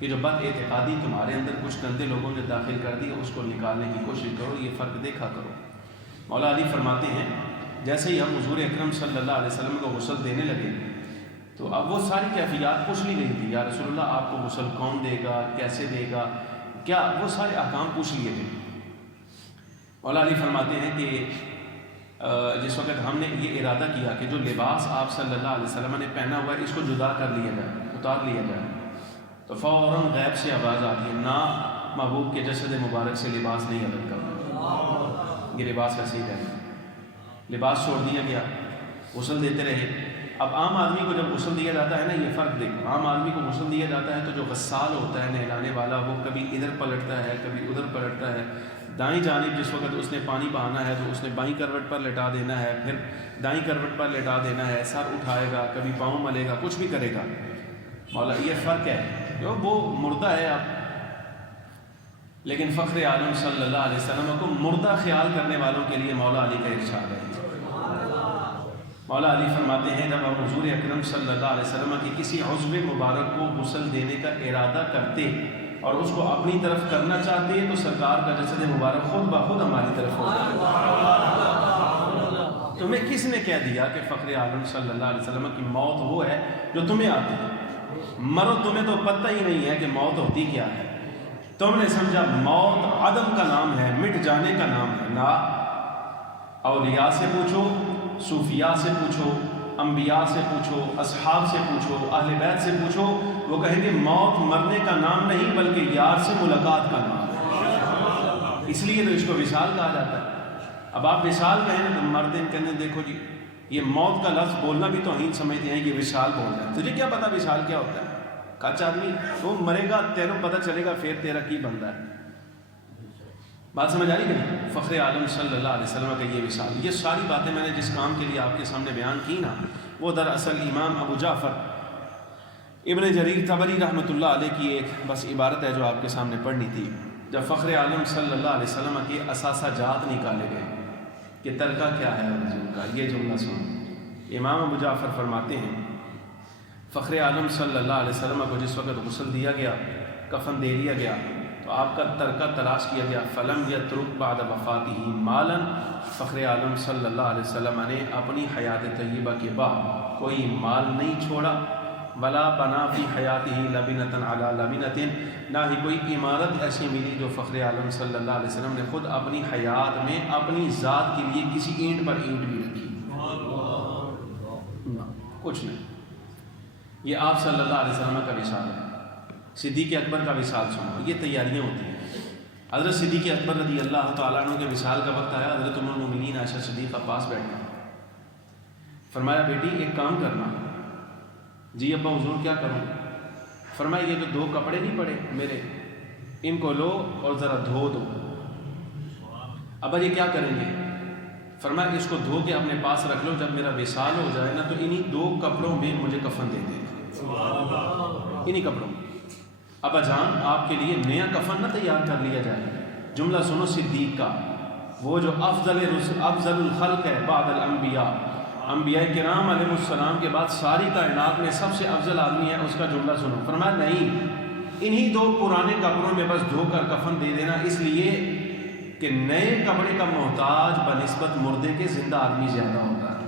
یہ جو بد اعتقادی تمہارے اندر کچھ گندے لوگوں نے داخل کر دی، اس کو نکالنے کی کوشش کرو، یہ فرق دیکھا کرو۔ مولا علی فرماتے ہیں جیسے ہی ہم حضور اکرم صلی اللہ علیہ وسلم کو غسل دینے لگے تو اب وہ ساری کیفیات پوچھ لی گئی تھی، یا رسول اللہ آپ کو غسل کون دے گا، کیسے دے گا، کیا، وہ سارے احکام پوچھ لیے گئے۔ مولا علی فرماتے ہیں کہ جس وقت ہم نے یہ ارادہ کیا کہ جو لباس آپ صلی اللہ علیہ وسلم نے پہنا ہوا ہے اس کو جدا کر لیا جائے، اتار لیا جائے، تو فوراً غیب سے آواز آتی ہے نا محبوب کے جسد مبارک سے لباس نہیں الگ کرنا، یہ لباس ایسے ہی رہنا۔ لباس چھوڑ دیا گیا، غسل دیتے رہے۔ اب عام آدمی کو جب غسل دیا جاتا ہے نا، یہ فرق دیکھو، عام آدمی کو غسل دیا جاتا ہے تو جو غسال ہوتا ہے نہلانے والا، وہ کبھی ادھر پلٹتا ہے کبھی ادھر پلٹتا ہے، دائیں جانب جس وقت اس نے پانی بہانا ہے تو اس نے بائیں کروٹ پر لٹا دینا ہے، پھر دائیں کروٹ پر لٹا دینا ہے، سر اٹھائے گا، کبھی پاؤں ملے گا، کچھ بھی کرے گا۔ مولا یہ فرق ہے، جو وہ مردہ ہے اب، لیکن فخر عالم صلی اللہ علیہ وسلم کو مردہ خیال کرنے والوں کے لیے مولا علی کا ارشاد ہے۔ مولا علی فرماتے ہیں جب ہم حضور اکرم صلی اللہ علیہ وسلم کی کسی عضو مبارک کو غسل دینے کا ارادہ کرتے اور اس کو اپنی طرف کرنا چاہتے تو سرکار کا جسد مبارک خود بخود ہماری طرف ہوتا۔ تمہیں کس نے کہہ دیا کہ فخر عالم صلی اللہ علیہ وسلم کی موت وہ ہے جو تمہیں آتی ہے؟ مرو، تمہیں تو پتہ ہی نہیں ہے کہ موت ہوتی کیا ہے، تم نے سمجھا موت عدم کا نام ہے، مٹ جانے کا نام ہے۔ نا، اولیاء سے پوچھو، صوفیاء سے پوچھو، انبیاء سے پوچھو، اصحاب سے پوچھو، اہل بیت سے پوچھو، وہ کہیں گے موت مرنے کا نام نہیں بلکہ یار سے ملاقات کا نام ہے، اس لیے تو اس کو وصال کہا جاتا ہے۔ اب آپ وصال کہیں تو مردین کہنے دیکھو جی یہ موت کا لفظ بولنا بھی توہین سمجھتے ہیں کہ وصال بولنا ہے، تجھے کیا پتا وصال کیا ہوتا ہے؟ کچھ آدمی وہ مرے گا تیروں پتہ چلے گا پھر تیرا کی بنتا ہے۔ بات سمجھ آ رہی کہ نہیں؟ فخر عالم صلی اللہ علیہ وسلم کا یہ وصال، یہ ساری باتیں میں نے جس کام کے لیے آپ کے سامنے بیان کی نا، وہ دراصل امام ابو جعفر ابن جریر طبری رحمۃ اللہ علیہ کی ایک بس عبارت ہے جو آپ کے سامنے پڑھنی تھی۔ جب فخر عالم صلی اللہ علیہ وسلم کے اثاثہ جات نکالے گئے کہ ترکہ کیا ہے حضور کا، یہ جملہ سن، امام ابو جعفر فرماتے ہیں فخر عالم صلی اللہ علیہ وسلم کو جس وقت غسل دیا گیا، کفن دے دیا گیا تو آپ کا ترکہ تلاش کیا گیا، فلم یترک بعد وفاتہ مالا، فخر عالم صلی اللہ علیہ وسلم نے اپنی حیات طیبہ کے بعد کوئی مال نہیں چھوڑا، ولا بنا فی حیاتہ لبنۃ علی لبنۃ، نہ ہی کوئی عمارت ایسی ملی جو فخر عالم صلی اللہ علیہ وسلم نے خود اپنی حیات میں اپنی ذات کے لیے کسی اینٹ پر اینٹ بھی رکھی، کچھ نہیں۔ یہ آپ صلی اللہ علیہ وسلم کا وصال ہے۔ صدیق اکبر کا وصال سنو، یہ تیاریاں ہوتی ہیں۔ حضرت صدیق اکبر رضی اللہ تعالیٰ عنہ کے وصال کا وقت آیا، حضرت ام المؤمنین عائشہ صدیقہ پاس بیٹھی، فرمایا بیٹی ایک کام کرنا۔ جی ابا حضور کیا کروں؟ فرمایا یہ کہ 2 کپڑے نہیں پڑے میرے، ان کو لو اور ذرا دھو دو۔ ابا یہ کیا کریں گے؟ فرمایا اس کو دھو کے اپنے پاس رکھ لو، جب میرا وصال ہو جائے نا تو انہی 2 کپڑوں میں مجھے کفن دے دینا، انہی کپڑوں میں۔ ابا جان آپ کے لیے نیا کفن نہ تیار کر لیا جائے۔ جملہ سنو صدیق کا، وہ جو افضل الخلق ہے بعد الانبیاء، انبیاء کرام علیہ السلام کے بعد ساری کائنات میں سب سے افضل آدمی ہے، اس کا جملہ سنو۔ فرمایا نہیں، انہی 2 پرانے کپڑوں میں بس دھو کر کفن دے دینا، اس لیے کہ نئے کپڑے کا محتاج بنسبت مردے کے زندہ آدمی زیادہ ہوتا ہے۔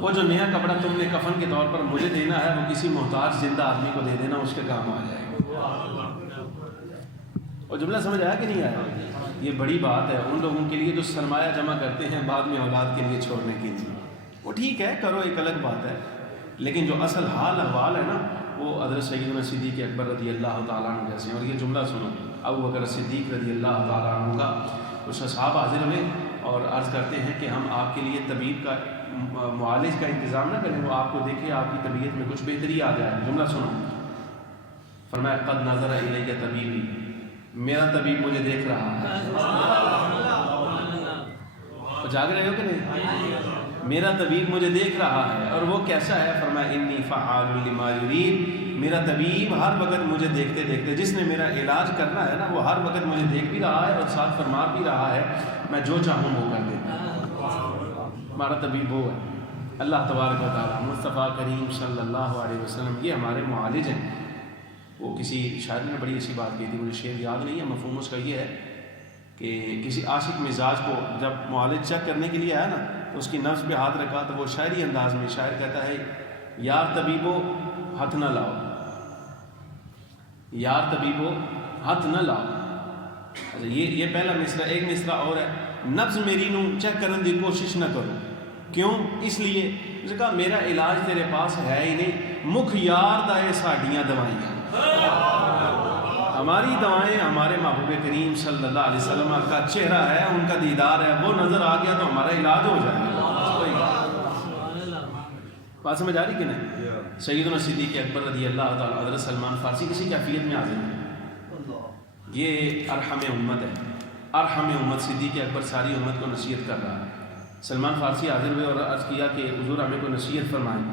وہ جو نیا کپڑا تم نے کفن کے طور پر مجھے دینا ہے، وہ کسی محتاج زندہ آدمی کو دے دینا، اس کے کام آ جائے گا۔ اور جملہ سمجھ آیا کہ نہیں آیا؟ یہ بڑی بات ہے ان لوگوں کے لیے جو سرمایہ جمع کرتے ہیں بعد میں اولاد کے لیے چھوڑنے کے لیے۔ وہ ٹھیک ہے، کرو، ایک الگ بات ہے، لیکن جو اصل حال احوال ہے نا، وہ حضرت سیدنا صدیق اکبر رضی اللہ تعالیٰ عنہ جیسے ہیں۔ اور یہ جملہ سنو، ابو بکر صدیق رضی اللہ تعالیٰ عنہ کا کچھ اصحاب حاضر ہوئے اور عرض کرتے ہیں کہ ہم آپ کے لیے طبیب کا، معالج کا انتظام نہ کریں، وہ آپ کو دیکھے آپ کی طبیعت میں کچھ بہتری آ جائے۔ جملہ سنو، فرمایا قد نظر الیہ طبیبی، میرا طبیب مجھے دیکھ رہا ہے۔ جاگ رہے ہو کہ نہیں؟ میرا طبیب مجھے دیکھ رہا ہے، اور وہ کیسا ہے؟ فرمایا انی فعال لما یرید، میرا طبیب ہر وقت مجھے دیکھتے دیکھتے، جس نے میرا علاج کرنا ہے نا، وہ ہر وقت مجھے دیکھ بھی رہا ہے اور ساتھ فرما بھی رہا ہے، میں جو چاہوں وہ کر دیتا ہوں۔ ہمارا طبیب وہ ہے اللہ تبارک و تعالیٰ، مصطفیٰ کریم صلی اللہ علیہ وسلم، یہ ہمارے معالج ہیں۔ وہ کسی شاعر نے بڑی ایسی بات کی تھی، مجھے شعر یاد نہیں ہے، مفہوم اس کا یہ ہے کہ کسی عاشق مزاج کو جب معالج چیک کرنے کے لیے آیا نا، تو اس کی نبض پہ ہاتھ رکھا تو وہ شاعری انداز میں شاعر کہتا ہے، یار طبیبو ہاتھ نہ لاؤ، یار طبیبو ہاتھ نہ لاؤ۔ اچھا یہ پہلا مصرع، ایک مصرع اور ہے، نبض میری نو چیک کرنے کی کوشش نہ کرو، کیوں؟ اس لیے اس نے کہا میرا علاج تیرے پاس ہے ہی نہیں، مکھ یار دائے ساڑیاں دوائیاں، ہماری دوائیں ہمارے محبوب کریم صلی اللہ علیہ وسلم کا چہرہ ہے، ان کا دیدار ہے، وہ نظر آ گیا تو ہمارا علاج ہو جائے گا۔ بات سمجھ آ رہی کہ نہیں؟ سیدنا صدیق اکبر رضی اللہ تعالیٰ، حضرت سلمان فارسی کسی کیفیت میں حاضر ہیں، یہ ارحم امت ہے، ارحم امت صدیق اکبر ساری امت کو نصیحت کر رہا ہے۔ سلمان فارسی حاضر ہوئے اور عرض کیا کہ حضور ہمیں کو نصیحت فرمائیں۔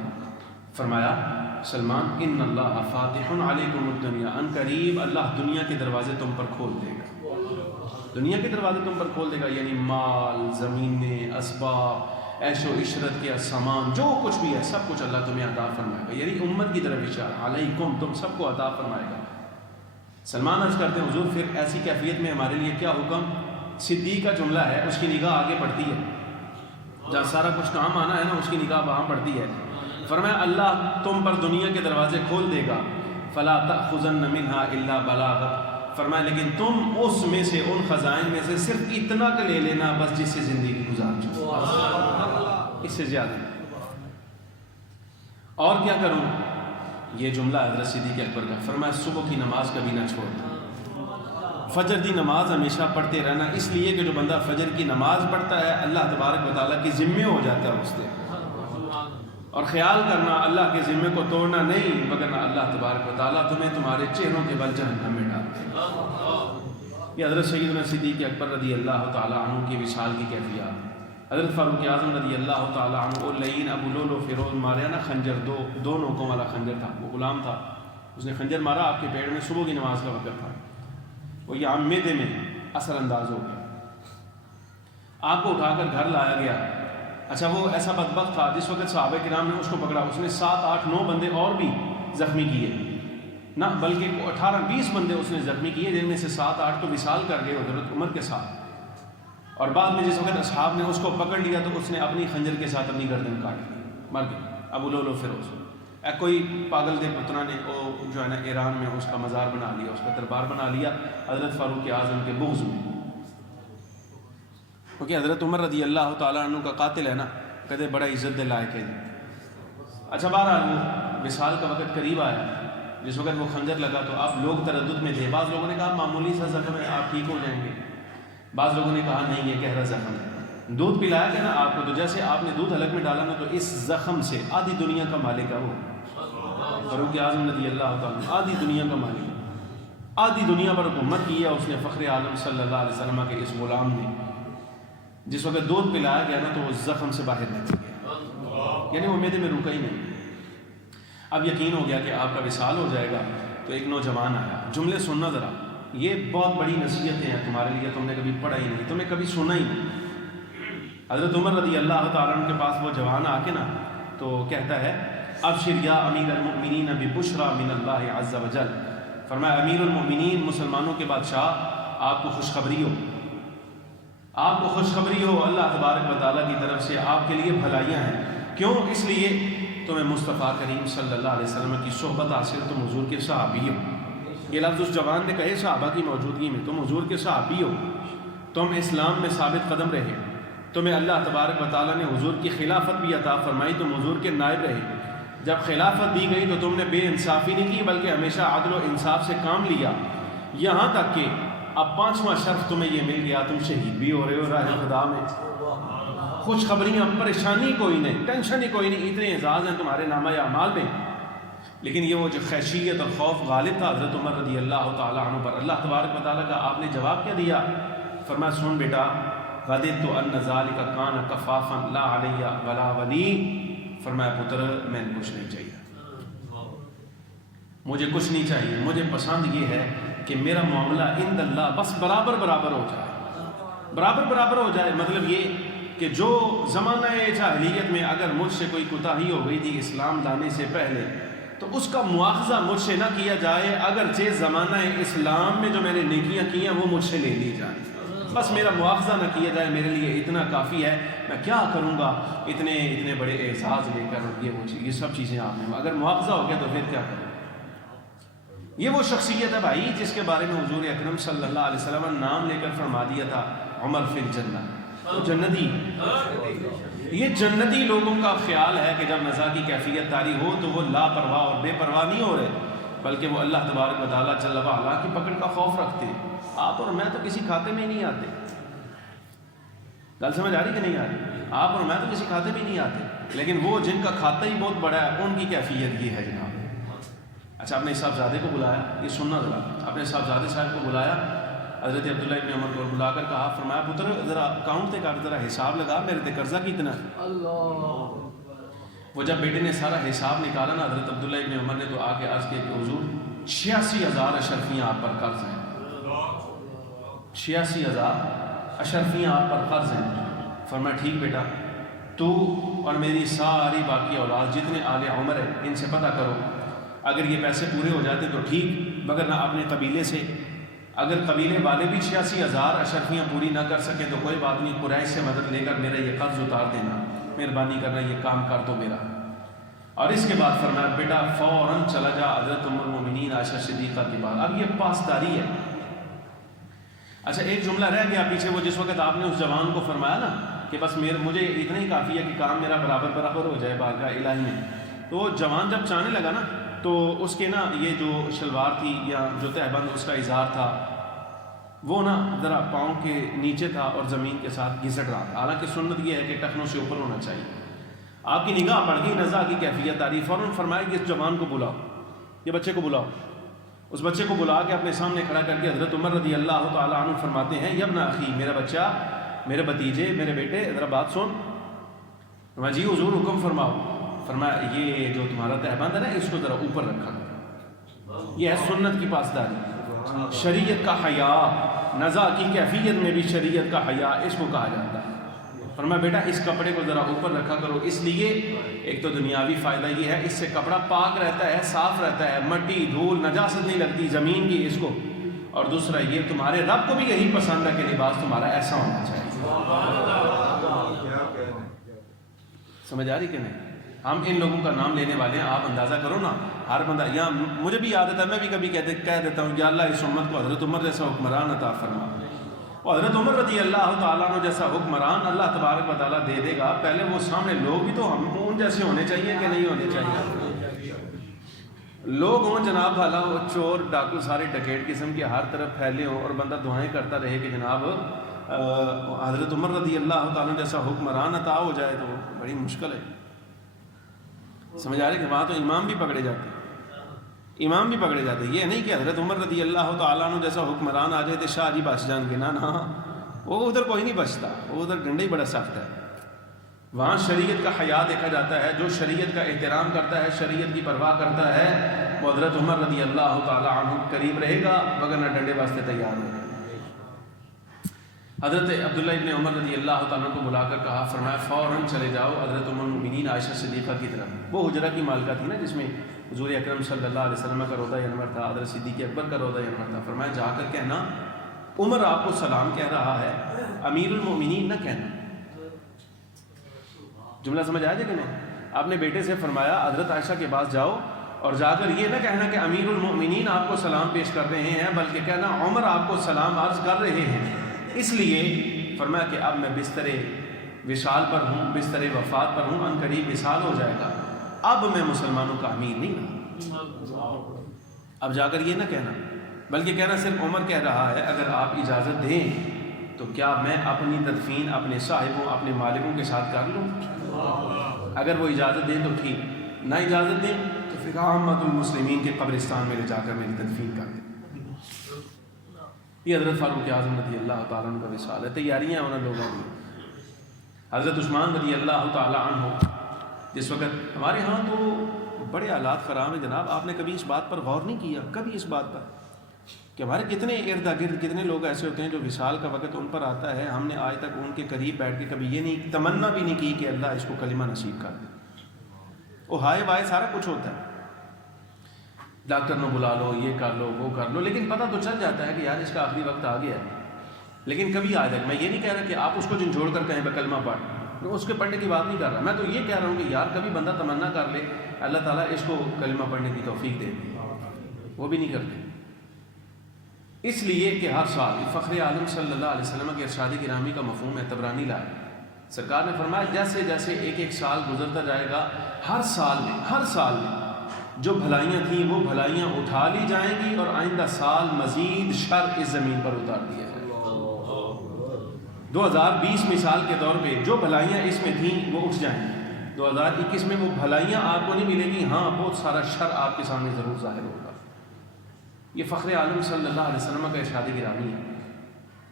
فرمایا سلمان ان اللہ فاتح علیکم الدنیا، ان قریب اللہ دنیا کے دروازے تم پر کھول دے گا، دنیا کے دروازے تم پر کھول دے گا، یعنی مال، زمینیں، اسباب، عیش و عشرت کے سامان، جو کچھ بھی ہے سب کچھ اللہ تمہیں عطا فرمائے گا، یعنی امت کی طرف اشارہ، علیکم، تم سب کو عطا فرمائے گا۔ سلمان عرض کرتے ہیں حضور پھر ایسی کیفیت میں ہمارے لیے کیا حکم؟ صدیق کا جملہ ہے، اس کی نگاہ آگے بڑھتی ہے، جہاں سارا کچھ کام آنا ہے نا، اس کی نگاہ وہاں بڑھتی ہے۔ فرمایا اللہ تم پر دنیا کے دروازے کھول دے گا، فلا تأخذن منها الا بلاغت، فرمایا لیکن تم اس میں سے، ان خزائن میں سے صرف اتنا کا لے لینا بس جس سے زندگی گزار چکو، اس سے زیادہ۔ اور کیا کروں؟ یہ جملہ حضرت صدیق اکبر کا، فرمایا صبح کی نماز کبھی نہ چھوڑنا، فجر کی نماز ہمیشہ پڑھتے رہنا، اس لیے کہ جو بندہ فجر کی نماز پڑھتا ہے اللہ تبارک و تعالیٰ کی ذمہ ہو جاتا ہے اس سے۔ اور خیال کرنا اللہ کے ذمہ کو توڑنا نہیں، مگر اللہ تبارک و تعالیٰ تمہیں تمہارے چہروں کے بل جہنم میں ڈال دے گا۔ یہ حضرت سیدنا صدیق اکبر رضی اللہ تعالیٰ عنہ کی وصال کی کیفیات۔ حضرت فاروق اعظم رضی اللہ تعالیٰ عنہ، وہ لعین ابو لولو فیروز ماریا نا خنجر، دو نوکوں والا خنجر تھا، وہ غلام تھا، اس نے خنجر مارا آپ کے پیڑ میں، صبح کی نماز کا وقت تھا، وہ یہ معدے میں اثر انداز ہو گیا، آپ کو اٹھا کر گھر لایا گیا۔ اچھا وہ ایسا بدبخت تھا جس وقت صحابہ کرام نے اس کو پکڑا، اس نے 7 8 9 بندے اور بھی زخمی کیے نہ، بلکہ 18 20 بندے اس نے زخمی کیے، جن میں سے 7 8 تو وصال کر گئے حضرت عمر کے ساتھ، اور بعد میں جس وقت اصحاب نے اس کو پکڑ لیا تو اس نے اپنی خنجر کے ساتھ اپنی گردن کاٹ لی، مر گیا ابو لولو فیروز۔ کوئی پاگل دے پترا نے وہ جو ہے نا ایران میں اس کا مزار بنا لیا، اس کا دربار بنا لیا حضرت فاروق اعظم کے بغض میں، کیونکہ حضرت عمر رضی اللہ تعالیٰ عنہ کا قاتل ہے نا، کہتے بڑا عزت دے لائق ہے۔ اچھا بہرحال وہ وصال کا وقت قریب آیا، جس وقت وہ خنجر لگا تو آپ لوگ تردد میں تھے، بعض لوگوں نے کہا معمولی سا زخم ہے آپ ٹھیک ہو جائیں گے، بعض لوگوں نے کہا نہیں یہ گہرا زخم ہے، دودھ پلایا گیا نا آپ کو تو جیسے آپ نے دودھ حلق میں ڈالا نا تو اس زخم سے آدھی دنیا کا مالک ہے وہ فاروق اعظم رضی اللہ تعالیٰ، آدھی دنیا کا مالک، آدھی دنیا پر حکومت کی ہے اس نے، فخر عالم صلی اللہ علیہ وسلم کے اس غلام نے. جس وقت دودھ پلایا گیا نا تو وہ زخم سے باہر نکل گیا، یعنی وہ معدے میں رکا ہی نہیں. اب یقین ہو گیا کہ آپ کا وصال ہو جائے گا. تو ایک نوجوان آیا، جملے سننا ذرا، یہ بہت بڑی نصیحتیں ہیں تمہارے لیے، تم نے کبھی پڑھا ہی نہیں، تم نے کبھی سنا ہی نہیں. حضرت عمر رضی اللہ تعالیٰ عنہ کے پاس وہ جوان آ کے نا تو کہتا ہے ابشر یا امیر المؤمنین ببشری من اللہ عز وجل. فرمایا امیر المؤمنین، مسلمانوں کے بادشاہ، آپ کو خوشخبری ہو، آپ کو خوشخبری ہو، اللہ تبارک و تعالیٰ کی طرف سے آپ کے لیے بھلائیاں ہیں. کیوں؟ اس لیے تمہیں مصطفیٰ کریم صلی اللہ علیہ وسلم کی صحبت حاصل، تم حضور کے صحابی ہو. یہ لفظ اس جوان نے کہے صحابہ کی موجودگی میں، تم حضور کے صحابی ہو، تم اسلام میں ثابت قدم رہے، تمہیں اللہ تبارک و تعالیٰ نے حضور کی خلافت بھی عطا فرمائی، تم حضور کے نائب رہے. جب خلافت دی گئی تو تم نے بے انصافی نہیں کی بلکہ ہمیشہ عدل و انصاف سے کام لیا، یہاں تک کہ اب 5واں شرف تمہیں یہ مل گیا، تم شہید بھی ہو رہے ہو راہ خدا میں. خوشخبریاں، پریشانی کوئی نہیں، ٹینشن ہی کوئی نہیں، اتنے اعزاز ہیں تمہارے نامہ اعمال میں. لیکن یہ وہ جو خشیت اور خوف غالب تھا حضرت عمر رضی اللہ تعالیٰ عنہ پر. اللہ تبارک و تعالیٰ کا آپ نے جواب کیا دیا؟ فرمایا سن بیٹا، غدت ان ذالک کان کفافا لا علی ولا ولی. فرمایا پتر میں نے کچھ نہیں چاہیے، مجھے کچھ نہیں چاہیے، مجھے پسند یہ ہے کہ میرا معاملہ عند اللہ بس برابر برابر ہو جائے، برابر برابر ہو جائے. مطلب یہ کہ جو زمانہ جاہلیت میں اگر مجھ سے کوئی کوتاہی ہو گئی تھی اسلام لانے سے پہلے تو اس کا مواخذہ مجھ سے نہ کیا جائے، اگرچہ زمانہ اسلام میں جو میں نے نیکیاں کی ہیں وہ مجھ سے لے لی جائیں، بس میرا مواخذہ نہ کیا جائے، میرے لیے اتنا کافی ہے. میں کیا کروں گا اتنے بڑے اعزاز لے کر، یہ سب چیزیں آپ نے، اگر مواخذہ ہو گیا تو پھر کیا کریں. یہ وہ شخصیت ہے بھائی جس کے بارے میں حضور اکرم صلی اللہ علیہ وسلم نے نام لے کر فرما دیا تھا عمر فی الجنہ، جنتی. یہ جنتی لوگوں کا خیال ہے کہ جب نزا کی کیفیت طاری ہو تو وہ لاپرواہ اور بے پرواہ نہیں ہو رہے بلکہ وہ اللہ تبارک و تعالیٰ جل وعلا کی پکڑ کا خوف رکھتے ہیں. آپ اور میں تو کسی کھاتے میں ہی نہیں آتے. گل سمجھ آ رہی کہ نہیں آ رہی؟ آپ اور میں تو کسی کھاتے میں ہی نہیں آتے، لیکن وہ جن کا کھاتا ہی بہت بڑا ہے ان کی کیفیت یہ ہے جناب. اچھا اپنے صاحبزادے کو بلایا، یہ سننا ذرا، اپنے صاحبزادے صاحب کو بلایا، حضرت عبداللہ ابن عمر کو بلا کر کہا، فرمایا پتر ذرا اکاؤنٹ تے کر، ذرا حساب لگا میرے تے قرضہ کتنا ہے. وہ جب بیٹے نے سارا حساب نکالا نا حضرت عبداللہ ابن عمر نے تو آ کے عرض کیا کہ حضور 86,000 اشرفیاں آپ پر قرض ہیں، 86,000 اشرفیاں آپ پر قرض ہیں. فرمایا ٹھیک بیٹا، تو اور میری ساری باقی اولاد جتنے آل عمر ہیں ان سے پتہ کرو، اگر یہ پیسے پورے ہو جاتے تو ٹھیک، مگر نہ اپنے قبیلے سے، اگر قبیلے والے بھی 86,000 اشرفیاں پوری نہ کر سکیں تو کوئی بات نہیں، قریش سے مدد لے کر میرا یہ قرض اتار دینا، مہربانی کرنا، یہ کام کر دو میرا. اور اس کے بعد فرمایا بیٹا فوراً چلا جا حضرت ام المؤمنین عائشہ صدیقہ کے بعد. اب یہ پاسداری ہے. اچھا ایک جملہ رہ گیا پیچھے، وہ جس وقت آپ نے اس جوان کو فرمایا نا کہ بس مجھے اتنا ہی کافی ہے کہ کام میرا برابر برابر ہو جائے بارگاہ الہی میں. تو جوان جب چاہنے لگا نا تو اس کے نا یہ جو شلوار تھی یا جو تہبند اس کا اظہار تھا وہ نا ذرا پاؤں کے نیچے تھا اور زمین کے ساتھ گھسٹ رہا تھا. حالانکہ سنت یہ ہے کہ ٹخنوں سے اوپر ہونا چاہیے. آپ کی نگاہ پڑ گئی نزا کی کیفیت آ رہی، فوراً فرمایا کہ اس جوان کو بلاؤ، یہ بچے کو بلاؤ. اس بچے کو بلا کے اپنے سامنے کھڑا کر کے حضرت عمر رضی اللہ تعالیٰ عنہ فرماتے ہیں، یا ابن اخی، میرا بچہ، میرے بھتیجے، میرے بیٹے، ذرا بات سن. فرمایا جی حضور حکم فرماؤ. فرمایا یہ جو تمہارا تہبند ہے نا اس کو ذرا اوپر رکھا. یہ ہے سنت کی پاسداری، شریعت کا حیا. نزا کی کیفیت میں بھی شریعت کا حیا اس کو کہا جاتا ہے. فرمایا بیٹا اس کپڑے کو ذرا اوپر رکھا کرو، اس لیے ایک تو دنیاوی فائدہ یہ ہے اس سے کپڑا پاک رہتا ہے، صاف رہتا ہے، مٹی دھول نجاست نہیں لگتی زمین کی اس کو، اور دوسرا یہ تمہارے رب کو بھی یہی پسند ہے کہ لباس تمہارا ایسا ہونا چاہیے. سمجھ آ رہی کہ نہیں؟ ہم ان لوگوں کا نام لینے والے ہیں. آپ اندازہ کرو نا، ہر بندہ، یا مجھے بھی عادت ہے میں بھی کبھی کہہ دیتا ہوں کہ اللہ اس امت کو حضرت عمر جیسا حکمران عطا فرما. اور حضرت عمر رضی اللہ تعالیٰ عنہ جیسا حکمران اللہ تبارک و تعالیٰ دے دے گا. پہلے وہ سامنے لوگ بھی تو ہم ان جیسے ہونے چاہیے کہ نہیں ہونے چاہیے؟ لوگ ہوں جناب بھلا وہ چور ڈاکو سارے ڈکیٹ قسم کے ہر طرف پھیلے ہوں اور بندہ دعائیں کرتا رہے کہ جناب حضرت عمر رضی اللہ تعالیٰ جیسا حکمران عطا ہو جائے تو بڑی مشکل ہے. سمجھ آ رہی کہ وہاں تو امام بھی پکڑے جاتے ہیں. امام بھی پکڑے جاتے ہیں. یہ نہیں کہ حضرت عمر رضی اللہ تعالیٰ عنہ جیسا حکمران آ جائے تو شاہ جی بچ جان گے، نا وہ ادھر کوئی نہیں بچتا، وہ ادھر ڈنڈا ہی بڑا سخت ہے. وہاں شریعت کا حیا دیکھا جاتا ہے. جو شریعت کا احترام کرتا ہے، شریعت کی پرواہ کرتا ہے، وہ حضرت عمر رضی اللہ تعالیٰ عنہ قریب رہے گا، وگرنہ ڈنڈے واسطے تیار ہوگا. حضرت عبداللہ ابن عمر رضی اللہ تعالیٰ عنہ کو بلا کر کہا، فرمایا فوراً چلے جاؤ حضرت ام المؤمنین عائشہ صدیقہ کی طرف. وہ حجرہ کی مالکہ تھی نا جس میں حضور اکرم صلی اللہ علیہ وسلم کا روضہ انور تھا، حضرت صدیق اکبر کا روضہ انور تھا. فرمایا جا کر کہنا عمر آپ کو سلام کہہ رہا ہے، امیر المؤمنین نہ کہنا. جملہ سمجھ آیا کہ نہیں؟ آپ نے بیٹے سے فرمایا حضرت عائشہ کے پاس جاؤ اور جا کر یہ نہ کہنا کہ امیر المؤمنین آپ کو سلام پیش کر رہے ہیں، بلکہ کہنا عمر آپ کو سلام عرض کر رہے ہیں. اس لیے فرمایا کہ اب میں بستر وصال پر ہوں، بستر وفات پر ہوں، ان قریب وصال ہو جائے گا، اب میں مسلمانوں کا امیر نہیں ہوں. اب جا کر یہ نہ کہنا، بلکہ کہنا صرف عمر کہہ رہا ہے اگر آپ اجازت دیں تو کیا میں اپنی تدفین اپنے صاحبوں اپنے مالکوں کے ساتھ کر لوں. اگر وہ اجازت دیں تو ٹھیک، نہ اجازت دیں تو پھر عامت المسلمین کے قبرستان میں لے جا کر میری تدفین کر دیں. یہ حضرت فاروق اعظم رضی اللہ تعالیٰ عنہ کا وصال ہے. تیاریاں انہوں لوگوں کی. حضرت عثمان رضی اللہ تعالیٰ عنہ جس وقت ہمارے ہاں تو بڑے حالات فراہم ہیں جناب. آپ نے کبھی اس بات پر غور نہیں کیا، کبھی اس بات پر کہ ہمارے کتنے ارد گرد کتنے لوگ ایسے ہوتے ہیں جو وصال کا وقت ان پر آتا ہے، ہم نے آج تک ان کے قریب بیٹھ کے کبھی یہ نہیں تمنا بھی نہیں کی کہ اللہ اس کو کلمہ نصیب کر دے. وہ ہائے وائے سارا کچھ ہوتا ہے، ڈاکٹر نے بلا لو، یہ کر لو وہ کر لو، لیکن پتہ تو چل جاتا ہے کہ یار اس کا آخری وقت آ گیا ہے. لیکن کبھی آج تک میں یہ نہیں کہہ رہا کہ آپ اس کو جھنجھوڑ کر کہیں کلمہ پڑھ، میں اس کے پڑھنے کی بات نہیں کر رہا. میں تو یہ کہہ رہا ہوں کہ یار کبھی بندہ تمنا کر لے اللہ تعالیٰ اس کو کلمہ پڑھنے کی توفیق دے، وہ بھی نہیں کرتے. اس لیے کہ ہر سال فخر عالم صلی اللہ علیہ وسلم کے ارشاد گرامی کا مفہوم ہے، طبرانی لائے. سرکار نے فرمایا جیسے جیسے ایک ایک سال گزرتا جائے گا، ہر سال میں جو بھلائیاں تھیں وہ بھلائیاں اٹھا لی جائیں گی اور آئندہ سال مزید شر اس زمین پر اتار دیا جائے گا. 2020 مثال کے طور پہ جو بھلائیاں اس میں تھیں وہ اٹھ جائیں گی. 2021 میں وہ بھلائیاں آپ کو نہیں ملیں گی، ہاں بہت سارا شر آپ کے سامنے ضرور ظاہر ہوگا. یہ فخر عالم صلی اللہ علیہ وسلم کا ارشاد گرامی ہے.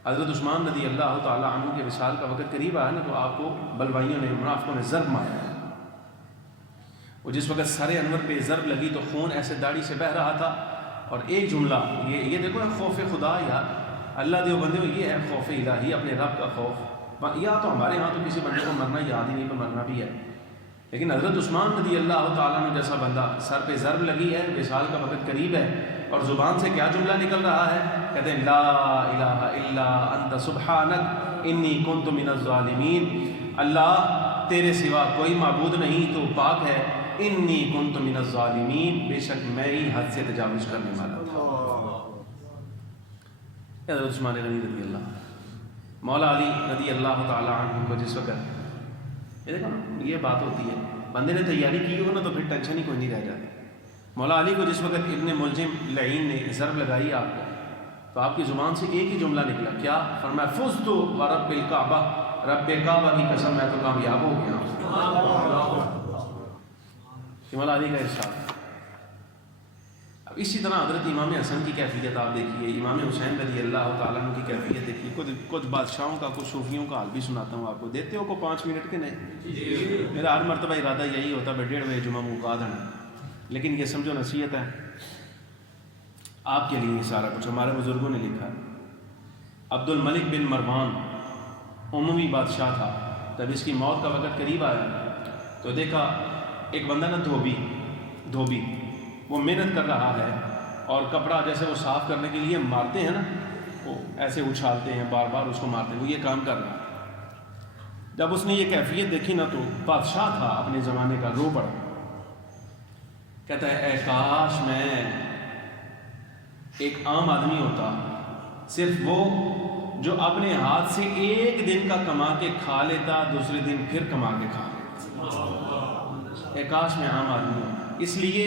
حضرت عثمان رضی اللہ تعالیٰ عنہ کے وصال کا وقت قریب آیا نا تو آپ کو بلوائیوں نے منافقوں نے ضرب مارا. وہ جس وقت سر انور پہ ضرب لگی تو خون ایسے داڑھی سے بہہ رہا تھا، اور ایک جملہ یہ دیکھو خوف خدا. یار اللہ دیو بندے یہ ہے خوف الہی، اپنے رب کا خوف. یا تو ہمارے ہاں تو کسی بندے کو مرنا یاد ہی نہیں، پہ مرنا بھی ہے. لیکن حضرت عثمان رضی اللہ تعالیٰ عنہ جیسا بندہ سر پہ ضرب لگی ہے، وصال کا وقت قریب ہے، اور زبان سے کیا جملہ نکل رہا ہے؟ کہتے ہیں لا الہ الا انت سبحانک انی کنت من الظالمین. اللہ تیرے سوا کوئی معبود نہیں، تو پاک ہے. انی کنت من الظالمین، بے شک میں ہی حد سے تجاوز کرنے والا تھا. حضرت عثمان غنی رضی اللہ، مولا علی رضی اللہ تعالی عنہ کو جس وقت یہ بات ہوتی ہے بندے نے تیاری کی ہو نا تو پھر ٹینشن ہی کوئی نہیں رہ جاتی. مولا علی کو جس وقت ابن ملجم لعین نے ضرب لگائی آپ کو تو آپ کی زبان سے ایک ہی جملہ نکلا، کیا؟ فرمایا فزت ورب الکعبہ، رب کعبہ کی قسم میں تو کامیاب ہو گیا ہوں. مولا علی کا ارشاد. اب اسی طرح حضرت امام حسن کی کیفیت آپ دیکھیے، امام حسین رضی اللہ تعالیٰ عنہ کی کیفیت دیکھیے. کچھ بادشاہوں کا کچھ صوفیوں کا حال بھی سناتا ہوں آپ کو. دیتے ہو کو 5 منٹ کے نہیں؟ میرا ہر مرتبہ ارادہ یہی ہوتا ہے 1:30 بجے جمعہ مکا دینا، لیکن یہ سمجھو نصیحت ہے آپ کے لیے. سارا کچھ ہمارے بزرگوں نے لکھا ہے. عبد الملک بن مروان عموی بادشاہ تھا. جب اس کی موت کا وقت قریب آیا تو دیکھا ایک بندہ نا دھوبی وہ محنت کر رہا ہے، اور کپڑا جیسے وہ صاف کرنے کے لیے مارتے ہیں نا، وہ ایسے اچھالتے ہیں بار بار اس کو مارتے ہیں، وہ یہ کام کر رہا ہے. جب اس نے یہ کیفیت دیکھی نا تو بادشاہ تھا اپنے زمانے کا، رو پڑا. کہتا ہے اے کاش میں ایک عام آدمی ہوتا، صرف وہ جو اپنے ہاتھ سے ایک دن کا کما کے کھا لیتا، دوسرے دن پھر کما کے کھا لیتا. اے کاش میں عام آدمی ہوں. اس لیے